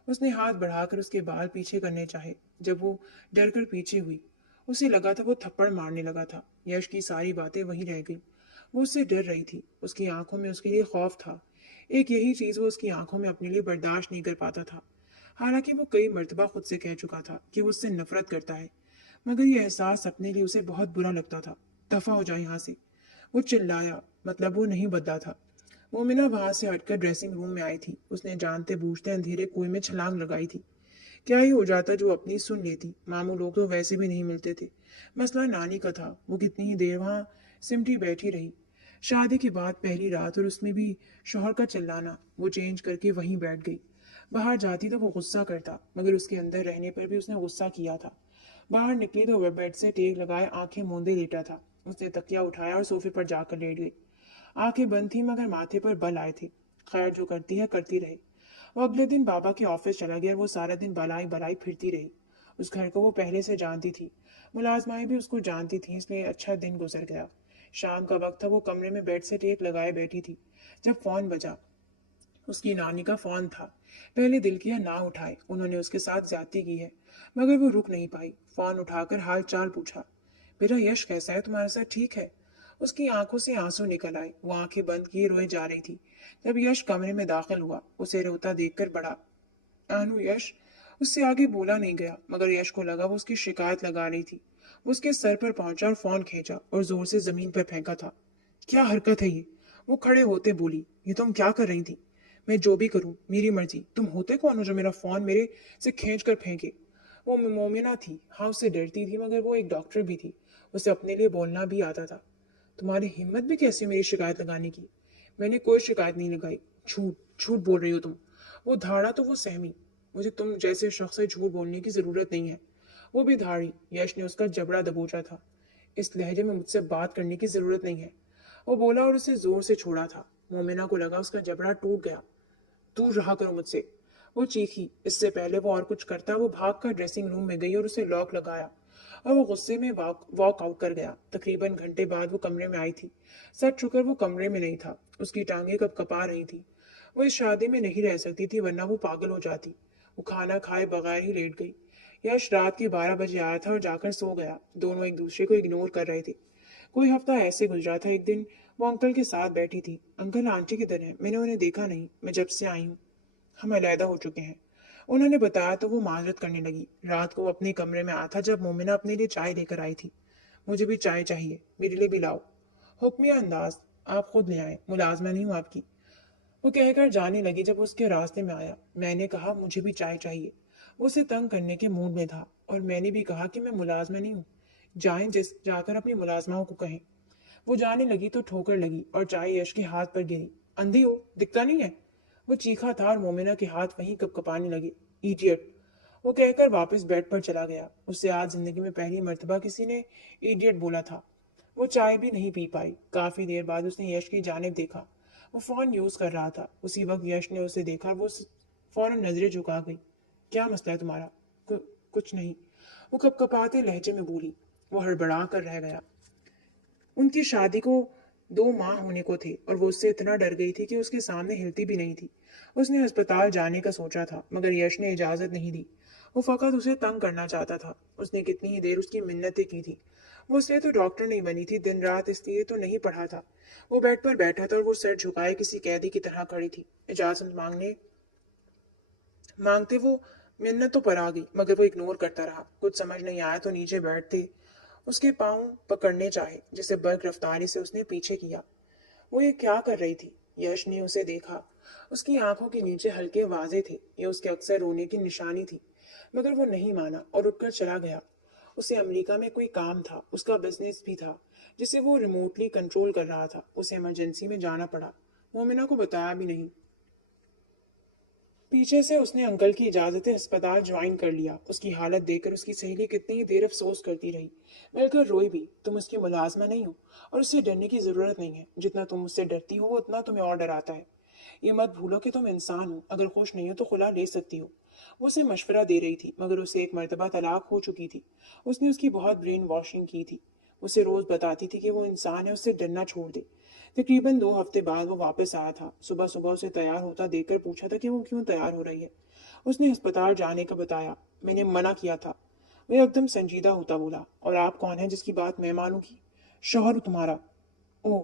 उसने हाथ बढ़ाकर उसके बाल पीछे करने चाहे। जब वो डर कर पीछे हुई, उसे लगा था वो थप्पड़ मारने लगा था। यश की सारी बातें वही रह गई। वो उससे डर रही थी। उसकी आंखों में उसके लिए खौफ था। एक यही चीज वो उसकी आंखों में अपने लिए बर्दाश्त नहीं कर पाता था। हालांकि वो कई मर्तबा खुद से कह चुका था कि वो उससे नफरत करता है, मगर ये एहसास अपने लिए उसे बहुत बुरा लगता था। दफा हो जाए यहाँ से। वो चिल्लाया, मतलब वो नहीं बदला था। मोमिना वहां से हटकर ड्रेसिंग रूम में आई थी। उसने जानते बूझते अंधेरे कुएं में छलांग लगाई थी। क्या ही हो जाता जो अपनी सुन लेती। मामू लोग तो वैसे भी नहीं मिलते थे। मसला नानी का था। वो कितनी ही देर वहां सिमटी बैठी रही। शादी के बाद पहली रात, और उसमें भी शौहर का चिल्लाना। वो चेंज करके वहीं बैठ गई। बाहर जाती तो वो गुस्सा करता, मगर उसके अंदर रहने पर भी उसने गुस्सा किया था। बाहर निकली तो वह बेड से टेक लगाए आंखें मूंदे लेटा था। उसने तकिया उठाया और सोफे पर जाकर लेट गई। आंखें बंद थी, मगर माथे पर बल आए थे। खैर, जो करती है करती रहे। वो अगले दिन बाबा के ऑफिस चला गया और वो सारा दिन बलाई बलाई फिरती रही। उस घर को वो पहले से जानती थी। मुलाजमाएं भी उसको जानती थी, इसलिए अच्छा दिन गुजर गया। शाम का वक्त था। वो कमरे में बेड से टेक लगाए बैठी थी जब फोन बजा। उसकी नानी का फोन था। पहले दिल किया ना उठाए, उन्होंने उसके साथ ज्यादती की है, मगर वो रुक नहीं पाई। फोन उठाकर हाल चाल पूछा। बेटा यश कैसा है, तुम्हारे साथ ठीक है? उसकी आंखों से आंसू निकल आए। वो आंखें बंद किए रोए जा रही थी। जब यश कमरे में दाखिल हुआ, उसे रोता देखकर बड़ा अनु यश। उससे आगे बोला नहीं गया, मगर यश को लगा वो उसकी शिकायत लगा रही थी। وہ اس کے سر پر پہنچا اور فون کھینچا اور زور سے زمین پر پھینکا تھا۔ کیا حرکت ہے یہ؟ وہ کھڑے ہوتے بولی۔ یہ تم کیا کر رہی تھی؟ میں جو بھی کروں میری مرضی، تم ہوتے کون ہو جو میرا فون میرے سے کھینچ کر پھینکے؟ وہ مومنہ تھی، ہاں اس سے ڈرتی تھی مگر وہ ایک ڈاکٹر بھی تھی، اسے اپنے لیے بولنا بھی آتا تھا۔ تمہاری ہمت بھی کیسی میری شکایت لگانے کی؟ میں نے کوئی شکایت نہیں لگائی۔ جھوٹ جھوٹ بول رہی ہو تم۔ وہ دھاڑا تو وہ سہمی۔ مجھے تم جیسے شخص سے جھوٹ بولنے کی ضرورت نہیں ہے۔ وہ بھی دھاڑی۔ یش نے اس کا جبڑا دبوچا تھا۔ اس لہجے میں مجھ سے بات کرنے کی ضرورت نہیں ہے، وہ بولا اور اسے زور سے چھوڑا تھا۔ مومنہ کو لگا اس کا جبڑا ٹوٹ گیا۔ دور رہا کرو مجھ سے، وہ چیخی۔ اس سے پہلے وہ اور کچھ کرتا وہ بھاگ کر ڈریسنگ روم میں گئی اور اسے لاک لگایا اور وہ غصے میں واک آؤٹ کر گیا۔ تقریباً گھنٹے بعد وہ کمرے میں آئی تھی۔ سر چھکر وہ کمرے میں نہیں تھا، اس کی ٹانگیں کب کپا رہی تھی۔ وہ اس شادی میں نہیں رہ سکتی تھی ورنہ وہ پاگل ہو جاتی۔ وہ کھانا کھائے بغیر ہی لیٹ گئی۔ یش رات کے 12 بجے آیا تھا اور جا کر سو گیا۔ دونوں ایک دوسرے کو اگنور کر رہے تھے۔ کوئی ہفتہ ایسے گزرا تھا۔ ایک دن وہ انکل کے ساتھ بیٹھی تھی۔ انکل آنٹی کدھر ہیں؟ میں نے انہیں دیکھا نہیں، میں جب سے آئی ہوں ہم علیحدہ ہو چکے ہیں، انہوں نے بتایا تو وہ معذرت کرنے لگی۔ رات کو وہ اپنے کمرے میں آیا تھا جب مومنہ اپنے لیے چائے لے کر آئی تھی۔ مجھے بھی چائے چاہیے، میرے لیے بھی لاؤ۔ حکمیہ انداز، آپ خود لے آئیں، ملازمہ نہیں ہوں آپ کی، وہ کہہ کر جانے لگی۔ جب اس کے راستے میں آیا، میں نے کہا مجھے بھی چائے چاہیے۔ وہ اسے تنگ کرنے کے موڈ میں تھا اور میں نے بھی کہا کہ میں ملازمہ نہیں ہوں، جائیں جا کر اپنی ملازماؤں کو کہیں۔ وہ جانے لگی تو ٹھوکر لگی اور چائے یش کے ہاتھ پر گری۔ اندھی ہو، دکھتا نہیں ہے؟ وہ چیخا تھا اور مومنہ کے ہاتھ وہیں کپ کپانے لگے۔ ایڈیٹ، وہ کہہ کر واپس بیڈ پر چلا گیا۔ اس سے آج زندگی میں پہلی مرتبہ کسی نے ایڈیٹ بولا تھا۔ وہ چائے بھی نہیں پی پائی۔ کافی دیر بعد اس نے یش کی جانب دیکھا، وہ فون یوز کر رہا تھا۔ اسی وقت یش نے اسے دیکھا، وہ فوراً نظریں جھکا گئی۔ کیا مسئلہ ہے تمہارا؟ کچھ نہیں، وہ کپ کپاتے لہجے میں بولی۔ وہ ہڑبڑا کر رہ گیا۔ ان کی شادی کو 2 ماہ ہونے کو تھے اور وہ اس سے اتنا ڈر گئی تھی کہ اس کے سامنے ہلتی بھی نہیں تھی۔ اس نے ہسپتال جانے کا سوچا تھا مگر یش نے اجازت نہیں دی۔ وہ فقط اسے تنگ کرنا چاہتا تھا۔ اس نے کتنی ہی دیر اس کی منتیں کی تھی۔ وہ اس لیے تو ڈاکٹر نہیں بنی تھی، دن رات اس لیے تو نہیں پڑھا تھا۔ وہ بیڈ پر بیٹھا تھا اور وہ سر جھکائے کسی قیدی کی طرح کھڑی تھی۔ اجازت مانگتے وہ منتوں پر آ گئی مگر وہ اگنور کرتا رہا۔ کچھ سمجھ نہیں آیا تو نیچے بیٹھتے اس کے پاؤں پکڑنے چاہے جسے برق رفتاری سے اس نے پیچھے کیا۔ وہ یہ کیا کر رہی تھی؟ یش نے اسے دیکھا۔ اس کی آنکھوں کے نیچے ہلکے واضح تھے، یہ اس کے اکثر رونے کی نشانی تھی، مگر وہ نہیں مانا اور اٹھ کر چلا گیا۔ اسے امریکہ میں کوئی کام تھا، اس کا بزنس بھی تھا جسے وہ ریموٹلی کنٹرول کر رہا تھا۔ اسے ایمرجنسی میں جانا پڑا، مومنہ کو بتایا بھی نہیں۔ پیچھے سے اس نے انکل کی اجازت سے ہسپتال جوائن کر لیا۔ اس کی حالت دیکھ کر اس کی سہیلی کتنی ہی دیر افسوس کرتی رہی، مل کر روئی بھی۔ تم اس کی ملازمہ نہیں ہو اور اس سے ڈرنے کی ضرورت نہیں ہے۔ جتنا تم اس سے ڈرتی ہو اتنا تمہیں اور ڈراتا ہے۔ یہ مت بھولو کہ تم انسان ہو، اگر خوش نہیں ہو تو خلا لے سکتی ہو۔ وہ اسے مشورہ دے رہی تھی مگر اسے ایک مرتبہ طلاق ہو چکی تھی۔ اس نے اس کی بہت برین واشنگ کی تھی۔ اسے روز بتاتی تھی کہ وہ انسان ہے، اس سے ڈرنا چھوڑ دے۔ تقریباً 2 ہفتے بعد وہ واپس آیا تھا۔ صبح صبح اسے تیار ہوتا دیکھ کر پوچھا تھا کہ وہ کیوں تیار ہو رہی ہے۔ اس نے ہسپتال جانے کا بتایا۔ میں نے منع کیا تھا، وہ ایک دم سنجیدہ ہوتا بولا۔ اور آپ کون ہیں جس کی بات میں مانوں گی؟ شوہر ہوں تمہارا۔ اوہ،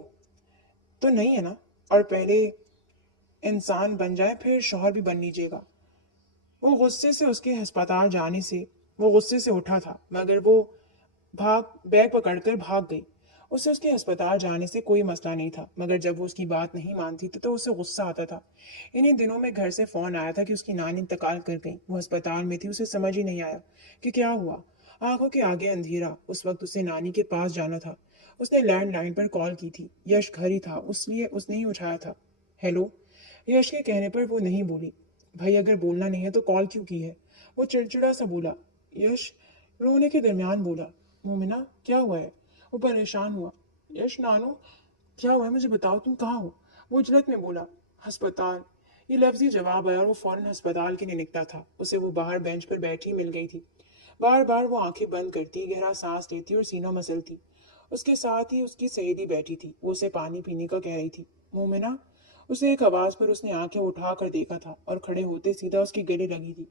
تو نہیں ہے نا؟ اور پہلے انسان بن جائے پھر شوہر بھی بن لیجیے گا۔ وہ غصے سے اس کے ہسپتال جانے سے وہ غصے سے اٹھا تھا مگر وہ بیگ پکڑ کر بھاگ گئی۔ اسے اس کے ہسپتال جانے سے کوئی مسئلہ نہیں تھا مگر جب وہ اس کی بات نہیں مانتی تھی تو اسے غصہ آتا تھا۔ انہیں دنوں میں گھر سے فون آیا تھا کہ اس کی نانی انتقال کر گئی۔ وہ ہسپتال میں تھی، اسے سمجھ ہی نہیں آیا کہ کیا ہوا۔ آنکھوں کے آگے اندھیرا۔ اس وقت اسے نانی کے پاس جانا تھا۔ اس نے لینڈ لائن پر کال کی تھی۔ یش گھر ہی تھا، اس لیے اس نے ہی اٹھایا تھا۔ ہیلو، یش کے کہنے پر وہ نہیں بولی۔ بھائی اگر بولنا نہیں ہے تو کال کیوں کی ہے؟ وہ چڑچڑا سا بولا۔ یش رونے کے درمیان بولا، مومنہ کیا ہوا ہے؟ وہ پریشان ہوا۔ یش نانو کیا ہوا ہے مجھے بتاؤ، تم کہاں ہو؟ وہ اجلت میں بولا، ہسپتال۔ یہ لفظی جواب آیا اور وہ فوراً ہسپتال کے لیے نکلا تھا۔ اسے وہ باہر بینچ پر بیٹھی مل گئی تھی۔ بار بار وہ آنکھیں بند کرتی، گہرا سانس لیتی اور سینہ مسلتی۔ اس کے ساتھ ہی اس کی سہیلی بیٹھی تھی، وہ اسے پانی پینے کا کہہ رہی تھی۔ مومنہ، اسے ایک آواز پر اس نے آنکھیں اٹھا کر دیکھا تھا اور کھڑے ہوتے سیدھا اس کی گلے لگی تھی۔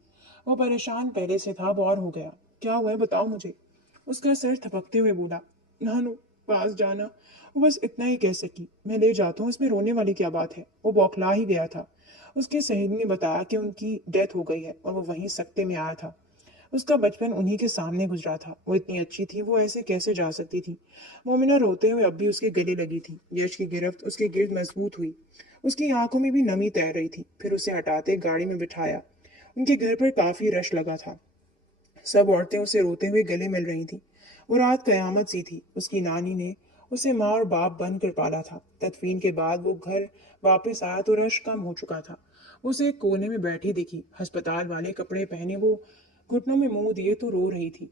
وہ پریشان پہلے سے تھا، بور ہو گیا۔ کیا ہوا ہے بتاؤ مجھے، اس کا سر تھپکتے ہوئے بولا۔ نانو پاس جانا، وہ بس اتنا ہی کہہ سکی۔ میں لے جاتا ہوں، اس میں رونے والی کیا بات ہے؟ وہ بوکھلا ہی گیا تھا۔ اس کی سہیلی نے بتایا کہ ان کی ڈیتھ ہو گئی ہے اور وہ وہیں سکتے میں آیا تھا۔ اس کا بچپن انہی کے سامنے گزرا تھا. وہ اتنی اچھی تھی, وہ ایسے کیسے جا سکتی تھی؟ مومنہ روتے ہوئے اب بھی اس کے گلے لگی تھی. یش کی گرفت اس کے گرد مضبوط ہوئی. اس کی آنکھوں میں بھی نمی تیر رہی تھی. پھر اسے ہٹاتے گاڑی میں بٹھایا. ان کے گھر پر کافی رش لگا تھا. سب عورتیں اسے روتے ہوئے گلے مل رہی تھیں. وہ رات قیامت سی تھی. اس کی نانی نے اسے ماں اور باپ بن کر پالا تھا. تدفین کے بعد وہ گھر واپس آیا تو رش کم ہو چکا تھا. اسے ایک کونے میں بیٹھی دکھی. ہسپتال والے کپڑے پہنے وہ گھٹنوں میں منہ دیے تو رو رہی تھی.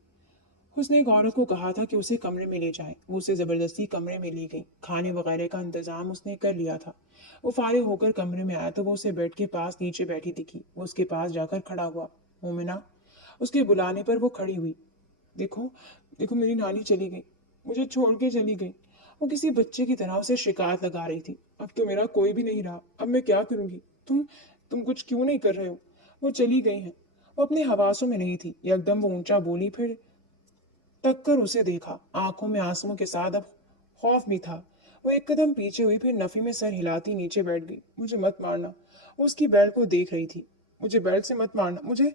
اس نے ایک عورت کو کہا تھا کہ اسے کمرے میں لے جائیں. وہ اسے زبردستی کمرے میں لے گئی. کھانے وغیرہ کا انتظام اس نے کر لیا تھا. وہ فارغ ہو کر کمرے میں آیا تو وہ اسے بیڈ کے پاس نیچے بیٹھی دکھی. وہ اس کے پاس جا کر کھڑا ہوا. مومنہ. اس کے بلانے پر وہ کھڑی ہوئی. دیکھو دیکھو میری نانی چلی گئی, مجھے چھوڑ کے چلی گئی. وہ کسی بچے کی طرح اسے شکایت لگا رہی تھی. اب تو میرا کوئی بھی نہیں رہا, اب میں کیا کروں گی؟ تم کچھ کیوں نہیں کر رہے ہو؟ وہ چلی گئی ہیں. وہ اپنے حواسوں میں نہیں تھی. یکدم وہ اونچا بولی, پھر تک کر اسے دیکھا. آنکھوں میں آنسوؤں کے ساتھ اب خوف بھی تھا. وہ ایک قدم پیچھے ہوئی, پھر نفی میں سر ہلاتی نیچے بیٹھ گئی. مجھے مت مارنا. وہ اس کی بیلٹ کو دیکھ رہی تھی. مجھے بیلٹ سے مت مارنا, مجھے.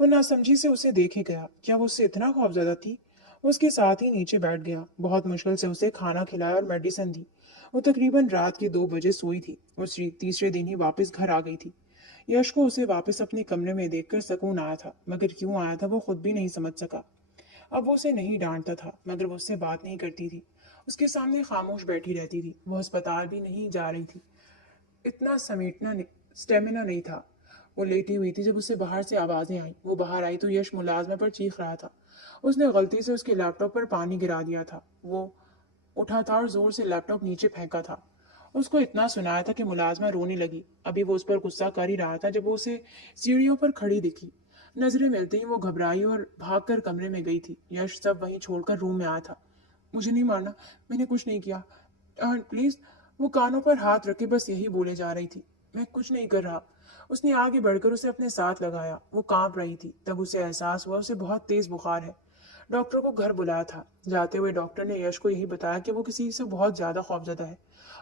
وہ ناسمجھی سے اسے دیکھے گیا. کیا وہ اس سے اتنا خوفزدہ تھی؟ وہ اس کے ساتھ ہی نیچے بیٹھ گیا. بہت مشکل سے اسے کھانا کھلایا اور میڈیسن دی. وہ تقریباً رات کے 2 بجے سوئی تھی. وہ تیسرے دن ہی واپس گھر آ گئی تھی. یش کو اسے واپس اپنے کمرے میں دیکھ کر سکون آیا تھا, مگر کیوں آیا تھا وہ خود بھی نہیں سمجھ سکا. اب وہ اسے نہیں ڈانٹتا تھا, مگر وہ اس سے بات نہیں کرتی تھی. اس کے سامنے خاموش بیٹھی رہتی تھی. وہ ہسپتال بھی نہیں جا رہی تھی. اتنا سٹیمنا نہیں تھا. وہ لیٹی ہوئی تھی جب اسے باہر سے آوازیں آئیں. وہ باہر آئی تو یش ملازمہ پر چیخ رہا تھا. اس نے غلطی سے اس کے لیپ ٹاپ پر پانی گرا دیا تھا. وہ اٹھا تھا اور زور سے لیپ ٹاپ نیچے پھینکا تھا. اس کو اتنا سنایا تھا کہ ملازمہ رونے لگی. ابھی وہ اس پر غصہ کر ہی رہا تھا جب وہ اسے سیڑھیوں پر کھڑی دکھی. نظریں ملتے ہی وہ گھبرائی اور بھاگ کر کمرے میں گئی تھی. یش سب وہیں چھوڑ کر روم میں آیا تھا. مجھے نہیں مارنا, میں نے کچھ نہیں کیا, پلیز. وہ کانوں پر ہاتھ رکھے بس یہی بولے جا رہی تھی. میں کچھ نہیں کر رہا. اس نے آگے بڑھ کر اسے اپنے ساتھ لگایا. وہ کانپ رہی تھی. تب اسے احساس ہوا اسے بہت تیز بخار ہے. ڈاکٹر کو گھر بلایا تھا. جاتے ہوئے ڈاکٹر نے یش کو یہی بتایا کہ وہ کسی سے بہت زیادہ خوفزدہ ہے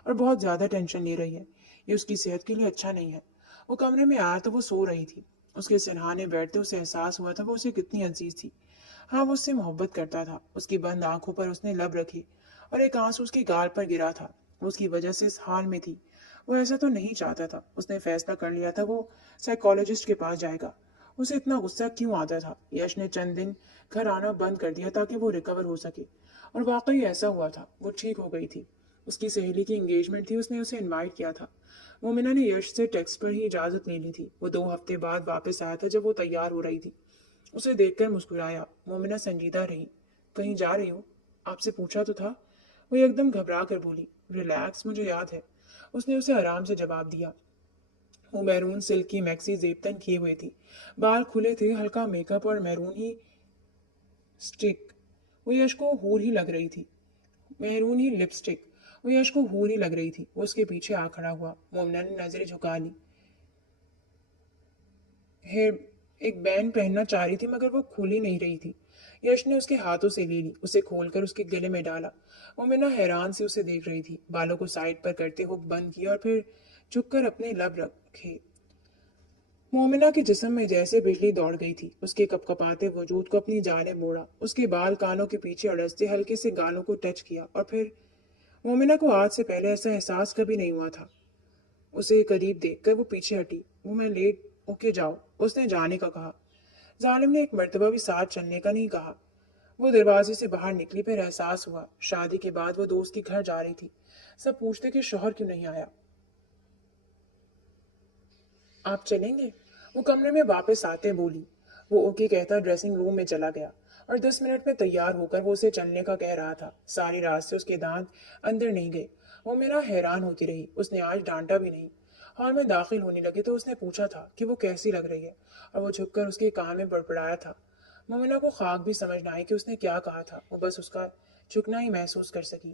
اور بہت زیادہ ٹینشن لے رہی ہے. یہ اس کی صحت کے لیے اچھا نہیں ہے. وہ کمرے میں آیا تو وہ سو رہی تھی. اس کے سرہانے بیٹھتے اسے احساس ہوا تھا وہ اسے کتنی عزیز تھی. ہاں, وہ اس سے محبت کرتا تھا. اس کی بند آنکھوں پر اس نے لب رکھی اور ایک آنسو اس کے گال پر گرا تھا. وہ اس کی وجہ سے اس حال میں تھی. وہ ایسا تو نہیں چاہتا تھا. اس نے فیصلہ کر لیا تھا وہ سائیکالوجسٹ کے پاس جائے گا. اسے اتنا غصہ کیوں آتا تھا؟ یش نے چند دن گھر آنا بند کر دیا تاکہ وہ ریکور ہو سکے. اور واقعی ایسا ہوا تھا. وہ ٹھیک ہو گئی تھی. اس کی سہیلی کی انگیجمنٹ تھی. اس نے اسے انوائٹ کیا تھا. مومنہ نے یش سے ٹیکسٹ پر ہی اجازت لے لی تھی. وہ 2 ہفتے بعد واپس آیا تھا جب وہ تیار ہو رہی تھی. اسے دیکھ کر مسکرایا. مومنہ سنجیدہ رہی. کہیں جا رہی ہو؟ آپ سے پوچھا تو تھا. وہ ایک دم گھبرا کر بولی. ریلیکس, مجھے یاد ہے. اس نے اسے آرام سے جواب دیا. وہ میرون سلک کی میکسی زیبتن کیے ہوئے تھی. بال کھلے تھے. ہلکا میک اپ اور میرون ہی سٹک. وہ یش کو ہور ہی لگ رہی تھی. میرون ہی لپسٹک. وہ یش کو ہور ہی لگ رہی تھی. وہ اس کے پیچھے آ کھڑا ہوا. مومنہ نے نظریں جھکا لی. ہیئر ایک بینڈ پہننا چاہ رہی تھی مگر وہ کھول ہی نہیں رہی تھی. یش نے اس کے ہاتھوں سے لے لی. اسے کھول کر اس کے گلے میں ڈالا. مومنہ حیران سے اسے دیکھ رہی تھی. بالوں کو سائڈ پر کرتے ہک بند کیا اور پھر جھک کر اپنے لب رکھے. مومنہ کے جسم میں جیسے بجلی دوڑ گئی تھی. اس کے کپ کپاتے وجود کو اپنی جانب موڑا. اس کے بال کانوں کے پیچھے اڑستے ہلکے سے گالوں کو ٹچ کیا اور پھر مومنہ کو آج سے پہلے ایسا احساس کبھی نہیں ہوا تھا. اسے قریب دیکھ کر وہ پیچھے ہٹی. وہ میں لیٹ اوکے جاؤ, اس نے جانے کا کہا. ظالم نے ایک مرتبہ بھی ساتھ چلنے کا نہیں کہا. وہ دروازے سے باہر نکلی. پھر احساس ہوا شادی کے بعد وہ دوست کے گھر جا رہی تھی. سب پوچھتے کہ شوہر کیوں نہیں آیا. آپ چلیں گے؟ وہ کمرے میں واپس آتے بولی. وہ اوکے کہتا ڈریسنگ روم میں چلا گیا اور 10 منٹ میں تیار ہو کر وہ اسے چلنے کا کہہ رہا تھا. ساری رات سے اس کے دانت اندر نہیں گئے. وہ میرا حیران ہوتی رہی. اس نے آج ڈانٹا بھی نہیں. ہال میں داخل ہونے لگے تو اس نے پوچھا تھا کہ وہ کیسی لگ رہی ہے اور وہ جھک کر اس کے کان میں بڑبڑایا تھا. مومنہ کو خاک بھی سمجھ نہ آئی کہ اس نے کیا کہا تھا. وہ بس اس کا جھکنا ہی محسوس کر سکی.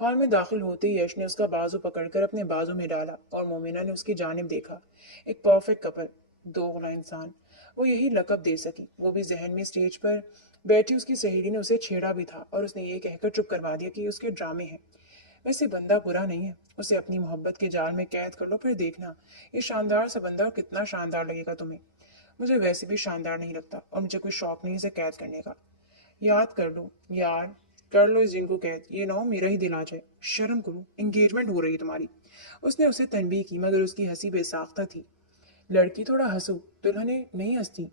ہال میں داخل ہوتے ہی یش نے اس کا بازو پکڑ کر اپنے بازو میں ڈالا اور مومنہ نے اس کی جانب دیکھا. ایک پرفیکٹ کپل, دوغلا انسان. وہ یہی لقب دے سکی. وہ بھی ذہن میں اسٹیج پر بیٹھی اس کی سہیلی نے اسے چھیڑا بھی تھا اور اس نے یہ کہہ کر چپ کروا دیا کہ اس کے ڈرامے ہیں. ویسے بندہ برا نہیں ہے. اسے اپنی محبت کے جال میں قید کر لو, پھر دیکھنا یہ شاندار سا بندہ کتنا شاندار لگے گا تمہیں. मुझे वैसे भी शानदार नहीं लगता और मुझे कोई शौक नहीं इसे कैद करने का। याद कर लो यार, कर लो इस दिन को कैद, ये ना हो मेरा ही दिल आ जाए। शर्म करो, एंगेजमेंट हो रही है तुम्हारी। उसने उसे तनबीह की मगर उसकी हंसी बेसाख्ता थी। लड़की थोड़ा हंसो, दुल्हने नहीं हंसती।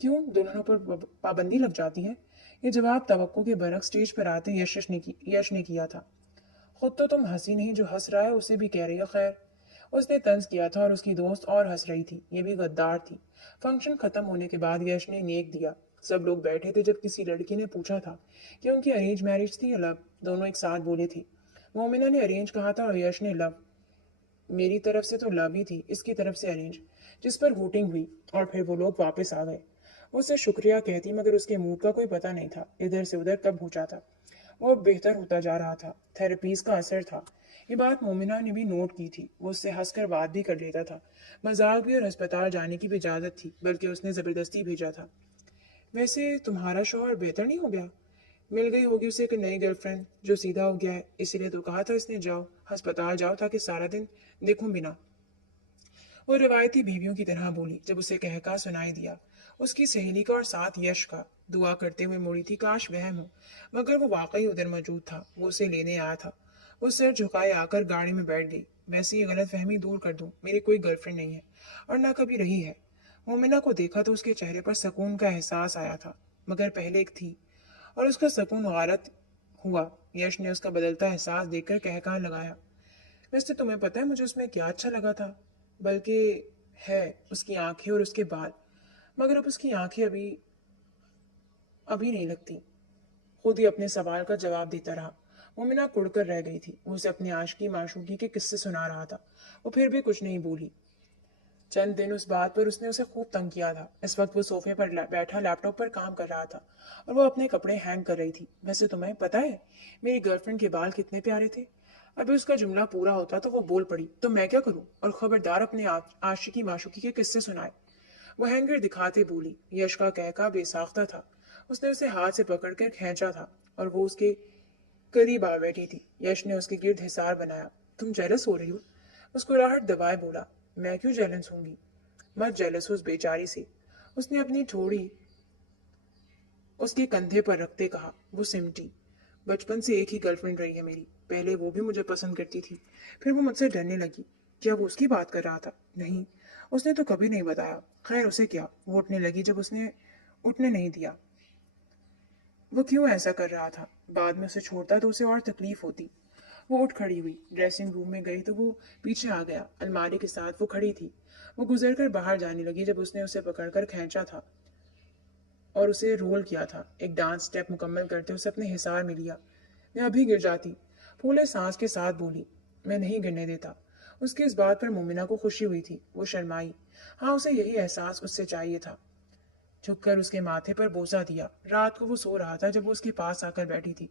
क्यों, दुल्हनों पर पाबंदी लग जाती है? ये जवाब तवक्को के बरक स्टेज पर आते यश ने किया था। खुद तो तुम हंसी नहीं, जो हंस रहा है उसे भी कह रही हो। खैर, उसने तंज किया था और उसकी दोस्त और हंस रही थी, ये भी गद्दार थी। फंक्शन खत्म होने के बाद यश ने नेक दिया। सब लोग बैठे थे जब किसी लड़की ने पूछा था कि उनकी अरेंज मैरिज थी या लव। दोनों एक साथ बोले थे। मोमिना ने अरेंज कहा था और यश ने लव। मेरी तरफ से तो लव ही थी, इसकी तरफ से अरेंज। जिस पर वोटिंग हुई और फिर वो लोग वापस आ गए। उससे शुक्रिया कहती मगर उसके मूड का कोई पता नहीं था, इधर से उधर कब हो जाता। वो अब बेहतर होता जा रहा था, थेरेपीज का असर था। ये बात मोमिना ने भी नोट की थी। वो उससे हंसकर बात भी कर लेता था। मजाक भी और अस्पताल जाने की भी इजाज़त थी, बल्कि उसने ज़बरदस्ती भेजा था। वैसे तुम्हारा शौहर बेहतर नहीं हो गया? मिल गई होगी उसे एक नई गर्लफ्रेंड जो सीधा हो गया है, इसीलिए तो कहा था इसने जाओ, अस्पताल जाओ ताकि सारा दिन देखूं बिना। वो रिवायती बीवियों की तरह बोली जब उसे कहका सुनाई दिया। उसकी सहेली का और साथ यश का। दुआ करते हुए मुड़ी थी, काश वहम हो, मगर वो वाकई उधर मौजूद था। वो उसे लेने आया था। वो सिर झुकाए आकर गाड़ी में बैठ गई। वैसे ये गलत फहमी दूर कर दूं, मेरी कोई गर्लफ्रेंड नहीं है और ना कभी रही है। मोमिना को देखा तो उसके चेहरे पर सुकून का एहसास आया था, मगर पहले एक थी और उसका सुकून गारत हुआ। यश ने उसका बदलता एहसास देखकर कहकहा लगाया। वैसे तुम्हें पता है मुझे उसमें क्या अच्छा लगा था? बल्कि है उसकी आंखें और उसके बाल। मगर अब उसकी आंखें अभी अभी नहीं लगती। खुद ही अपने सवाल का जवाब देता रहा। मोमिना कुड़कर रह गई थी। वो उसे अपनी आशिकी माशूकी के किस्से सुना रहा था। वो फिर भी कुछ नहीं बोली। चंद दिन उस बात पर उसने उसे खूब तंग किया था। इस वक्त वो सोफे पर बैठा लैपटॉप पर काम कर रहा था और वो अपने कपड़े हैंग कर रही थी। वैसे तुम्हें पता है मेरी गर्लफ्रेंड के बाल कितने प्यारे थे? अभी उसका जुमला पूरा होता तो वो बोल पड़ी, तो मैं क्या करूं? और खबरदार अपने आशिकी माशूकी के किस्से सुनाए। वो हैंगर दिखाते बोली। यश का कहका बेसाख्ता था। उसने उसे हाथ से पकड़कर खींचा था और वो उसके करीब आ बैठी थी। यश ने उसके गिर्द हिसार बनाया। तुम जेलस हो रही हो? मुस्कुराहट दबाए बोला। मैं क्यों जेलस होंगी? मत जेलस हो उस बेचारी से। उसने अपनी थोड़ी उसके कंधे पर रखते कहा। वो सिमटी। बचपन से एक ही गर्लफ्रेंड रही है मेरी। पहले वो भी मुझे पसंद करती थी, फिर वो मुझसे डरने लगी। क्या वो उसकी बात कर रहा था? नहीं, उसने तो कभी नहीं बताया। खैर उसे क्या, वो उठने लगी जब उसने उठने नहीं दिया। वो क्यों ऐसा कर रहा था? बाद में उसे छोड़ता तो उसे और तकलीफ होती। वो उठ खड़ी हुई, ड्रेसिंग रूम में गई तो वो पीछे आ गया। अलमारी के साथ वो खड़ी थी। वो गुजर कर बाहर जाने लगी जब उसने उसे पकड़कर खींचा था और उसे रोल किया था। एक डांस स्टेप मुकम्मल करते उसे अपने हिसार में लिया। मैं अभी गिर जाती। फूले सांस के साथ बोली। मैं नहीं गिरने देता। उसकी इस बात पर मोमिना को खुशी हुई थी। वो शर्माई। हाँ, उसे यही एहसास उससे चाहिए था। झुककर उसके माथे पर बोसा दिया। रात को वो सो रहा था जब वो उसके पास आकर बैठी थी।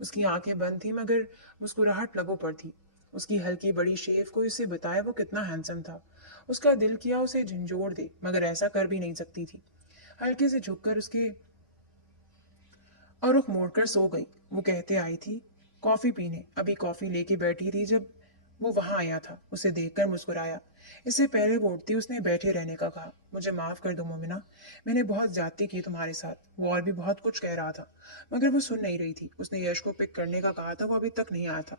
उसकी आंखें बंद थी मगर मुस्कुराहट लबों पर थी। उसकी हल्की बड़ी शेव को उसे बताया वो कितना हैंडसम था। उसका दिल किया उसे झंझोड़ दे, मगर ऐसा कर भी नहीं सकती थी। हल्के से झुककर उसके और रुख मोड़कर सो गई। वो कहते आई थी कॉफी पीने। अभी कॉफी लेके बैठी थी जब वो वहां आया था। उसे देखकर मुस्कुराया। इससे पहले वो उठती उसने बैठे रहने का कहा। मुझे माफ कर दो मोमिना, मैंने बहुत ज्यादती की तुम्हारे साथ। वो और भी बहुत कुछ कह रहा था मगर वो सुन नहीं रही थी। उसने यश को पिक करने का कहा था, वो अभी तक नहीं आया था।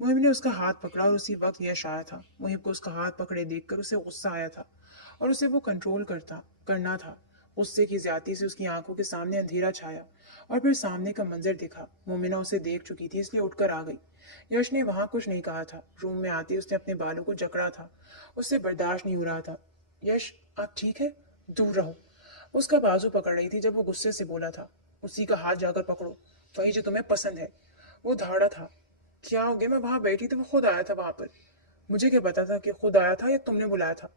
मुहिम ने उसका हाथ पकड़ा और उसी वक्त यश आया था। मुहिम को उसका हाथ पकड़े देखकर उसे गुस्सा आया था और उसे वो कंट्रोल करना था। गुस्से की ज्यादती से उसकी आंखों के सामने अंधेरा छाया और फिर सामने का मंजर दिखा। मोमिना उसे देख चुकी थी इसलिए उठकर आ गई। यश ने वहां कुछ नहीं कहा था। रूम में आते उसने अपने बालों को जकड़ा था। उससे बर्दाश्त नहीं हो रहा था। यश, आप ठीक है? दूर रहो। उसका बाजू पकड़ रही थी जब वो गुस्से से बोला था। उसी का हाथ जाकर पकड़ो, वही जो तुम्हें पसंद है। वो धाड़ा था। क्या हो गया? मैं वहां बैठी थी, वो खुद आया था वहां पर। मुझे क्या पता था कि खुद आया था या तुमने बुलाया था?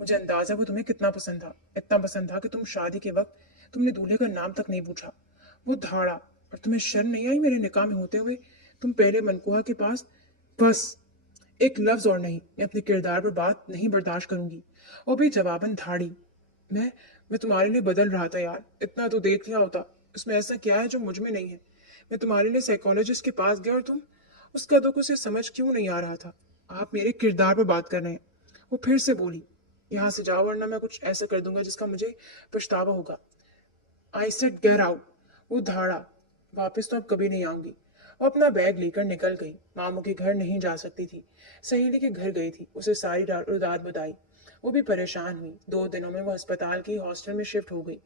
मुझे अंदाजा वो तुम्हें कितना पसंद था। इतना पसंद था कि तुम शादी के वक्त तुमने दूल्हे का नाम तक नहीं पूछा। वो धाड़ा। और तुम्हें शर्म नहीं आई मेरे निकाह में होते हुए? तुम पहले मनकुहा के पास। बस एक लफ्ज और नहीं, मैं अपने किरदार पर बात नहीं बर्दाश्त करूंगी। वो भी जवाबन धाड़ी। मैं मैं तुम्हारे लिए बदल रहा था यार, इतना तो देख लिया होता। उसमें ऐसा क्या है जो मुझ में नहीं है? मैं तुम्हारे लिए साइकोलॉजिस्ट के पास गया और तुम। उसका दुख उसे समझ क्यों नहीं आ रहा था? आप मेरे किरदार पर बात कर रहे हैं। वो फिर से बोली। यहाँ से जाओ वरना मैं कुछ ऐसा कर दूंगा जिसका मुझे पछतावा होगा। I said get out. वो धाड़ा, वापस तो अब कभी नहीं आऊंगी। वो अपना बैग लेकर निकल गई। मामू के घर नहीं जा सकती थी, सहेली के घर गई थी। उसे सारी रात बताई। वो भी परेशान हुई। 2 दिनों में वो अस्पताल की हॉस्टल में शिफ्ट हो गई।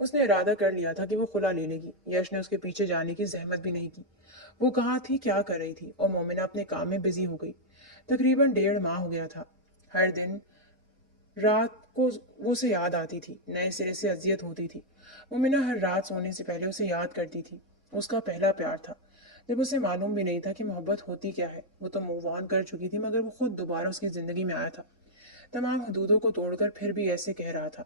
उसने इरादा कर लिया था कि वो खुला ले लेगी। यश ने उसके पीछे जाने की जहमत भी नहीं की। वो कहाँ थी, क्या कर रही थी, और मोमिना अपने काम में बिजी हो गई। तकरीबन 1.5 माह हो गया था। हर दिन रात को वो उसे याद आती थी, नए सिरे से अजियत होती थी। मोमिना हर रात सोने से पहले उसे याद करती थी। उसका पहला प्यार था, जब उसे मालूम भी नहीं था कि मोहब्बत होती क्या है। वो तो मूव ऑन कर चुकी थी, मगर वो खुद दोबारा उसकी जिंदगी में आया था, तमाम हदूदों को तोड़कर, फिर भी ऐसे कह रहा था।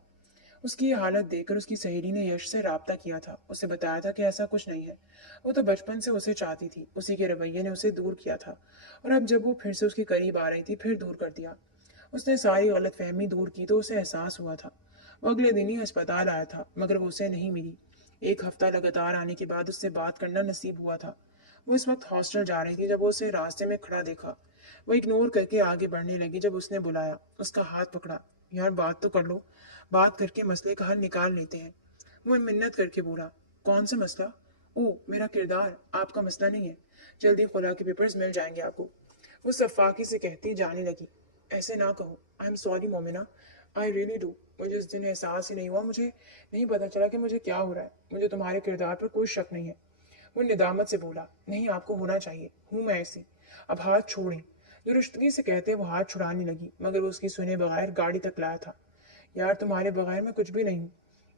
उसकी ये हालत देखकर उसकी सहेली ने यश से राब्ता किया था। उसे बताया था कि ऐसा कुछ नहीं है। वो तो बचपन से उसे चाहती थी। उसी के रवैये ने उसे दूर किया था, और अब जब वो फिर से उसके करीब आ रही थी, फिर दूर कर दिया। उसने सारी गलत फहमी दूर की तो उसे एहसास हुआ था। वो अगले दिन ही अस्पताल आया था, मगर वो उसे नहीं मिली। 1 हफ्ता लगातार आने के बाद उससे बात करना नसीब हुआ था। वो इस वक्त हॉस्टल जा रही थी जब वो उसे रास्ते में खड़ा देखा। वो इग्नोर करके आगे बढ़ने लगी जब उसने बुलाया। उसका हाथ पकड़ा। यार बात तो कर लो, बात करके मसले का हल निकाल लेते हैं। वो मिन्नत करके बोला। कौन सा मसला? ओ, मेरा किरदार आपका मसला नहीं है। जल्दी खुला के पेपर्स मिल जाएंगे आपको। वो सफाकी से कहती जाने लगी। ऐसे ना कहो। I am sorry Momina, I really do. मुझे उस दिन एहसास ही नहीं हुआ, मुझे नहीं पता चला कि मुझे क्या हो रहा है। मुझे तुम्हारे किरदार पर कोई शक नहीं है। वो निदामत से बोला। नहीं, आपको होना चाहिए, हूं मैं ऐसी। अब हाथ छोड़ें। जो रुश्तगी से कहते वो हाथ छुड़ाने लगी, मगर वो उसकी सुने बगैर गाड़ी तक लाया था। यार तुम्हारे बगैर मैं कुछ भी नहीं हूँ।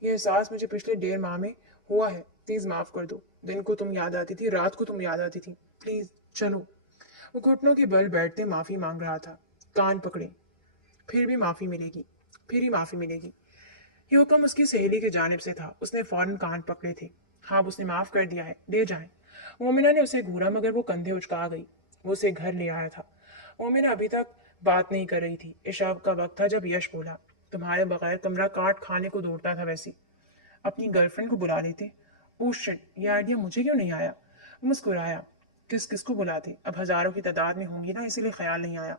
ये एहसास मुझे पिछले 1.5 माह में हुआ है। प्लीज माफ कर दो। दिन को तुम याद आती थी, रात को तुम याद आती थी। प्लीज चलो। वो घुटनों के बल बैठते माफी मांग रहा था। कान पकड़े, फिर भी माफी मिलेगी, फिर ही माफी मिलेगी। ये हुक्म उसकी सहेली की जानिब से था। उसने फौरन कान पकड़े थे। हाँ, अब उसने माफ कर दिया है, ले जाएं। मोमिना ने उसे घूरा, मगर वो कंधे उचका गई। वो उसे घर ले आया था। मोमिना अभी तक बात नहीं कर रही थी। इशा का वक्त था जब यश बोला। तुम्हारे बगैर कमरा काट खाने को दौड़ता था वैसी। अपनी गर्लफ्रेंड को बुला लेते। ओह शिट, ये आइडिया मुझे क्यों नहीं आया। मुस्कुराया। किस किस को बुलाते, अब हजारों की तादाद में होंगी ना, इसीलिए ख्याल नहीं आया।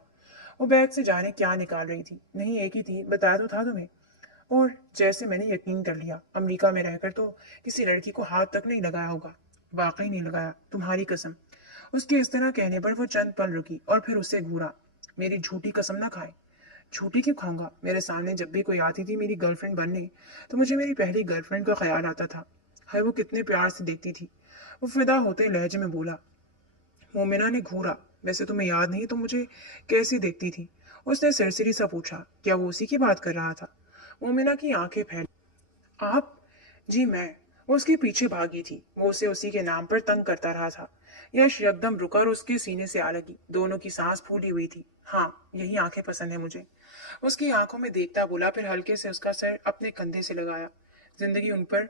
वो बैग से जाने क्या निकाल रही थी। नहीं, एक ही थी, बताया तो था तुम्हें। और जैसे मैंने यकीन कर लिया, अमेरिका में रहकर तो किसी लड़की को हाथ तक नहीं लगाया होगा। वाकई नहीं लगाया, तुम्हारी कसम। उसके इस तरह कहने पर वो चंद पल रुकी और फिर उसे घूरा। मेरी झूठी कसम ना खाए। झूठी क्यों खाऊंगा? मेरे सामने जब भी कोई आती थी मेरी गर्लफ्रेंड बनने, तो मुझे मेरी पहली गर्लफ्रेंड का ख्याल आता था। है वो कितने प्यार से देखती थी। वो फिदा होते लहजे में बोला। मोमिना ने घूरा। वैसे तुम्हें याद नहीं तो मुझे कैसी देखती थी? उसने सरसरी सा पूछा। क्या वो उसी की बात कर रहा था? मोमिना की आंखें फैल। आप? जी मैं। वो उसके पीछे भागी थी। वो उसे उसी के नाम पर तंग करता रहा था। यश यकदम रुका और उसके सीने से आ लगी। दोनों की सांस फूली हुई थी। हाँ, यही आंखें पसंद है मुझे। उसकी आंखों में देखता बोला, फिर हल्के से उसका सर अपने कंधे से लगाया। जिंदगी उन पर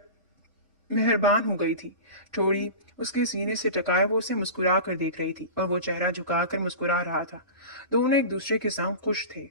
मेहरबान हो गई थी। चोरी उसके सीने से टकाए वो उसे मुस्कुरा कर देख रही थी, और वो चेहरा झुकाकर मुस्कुरा रहा था। दोनों एक दूसरे के संग खुश थे।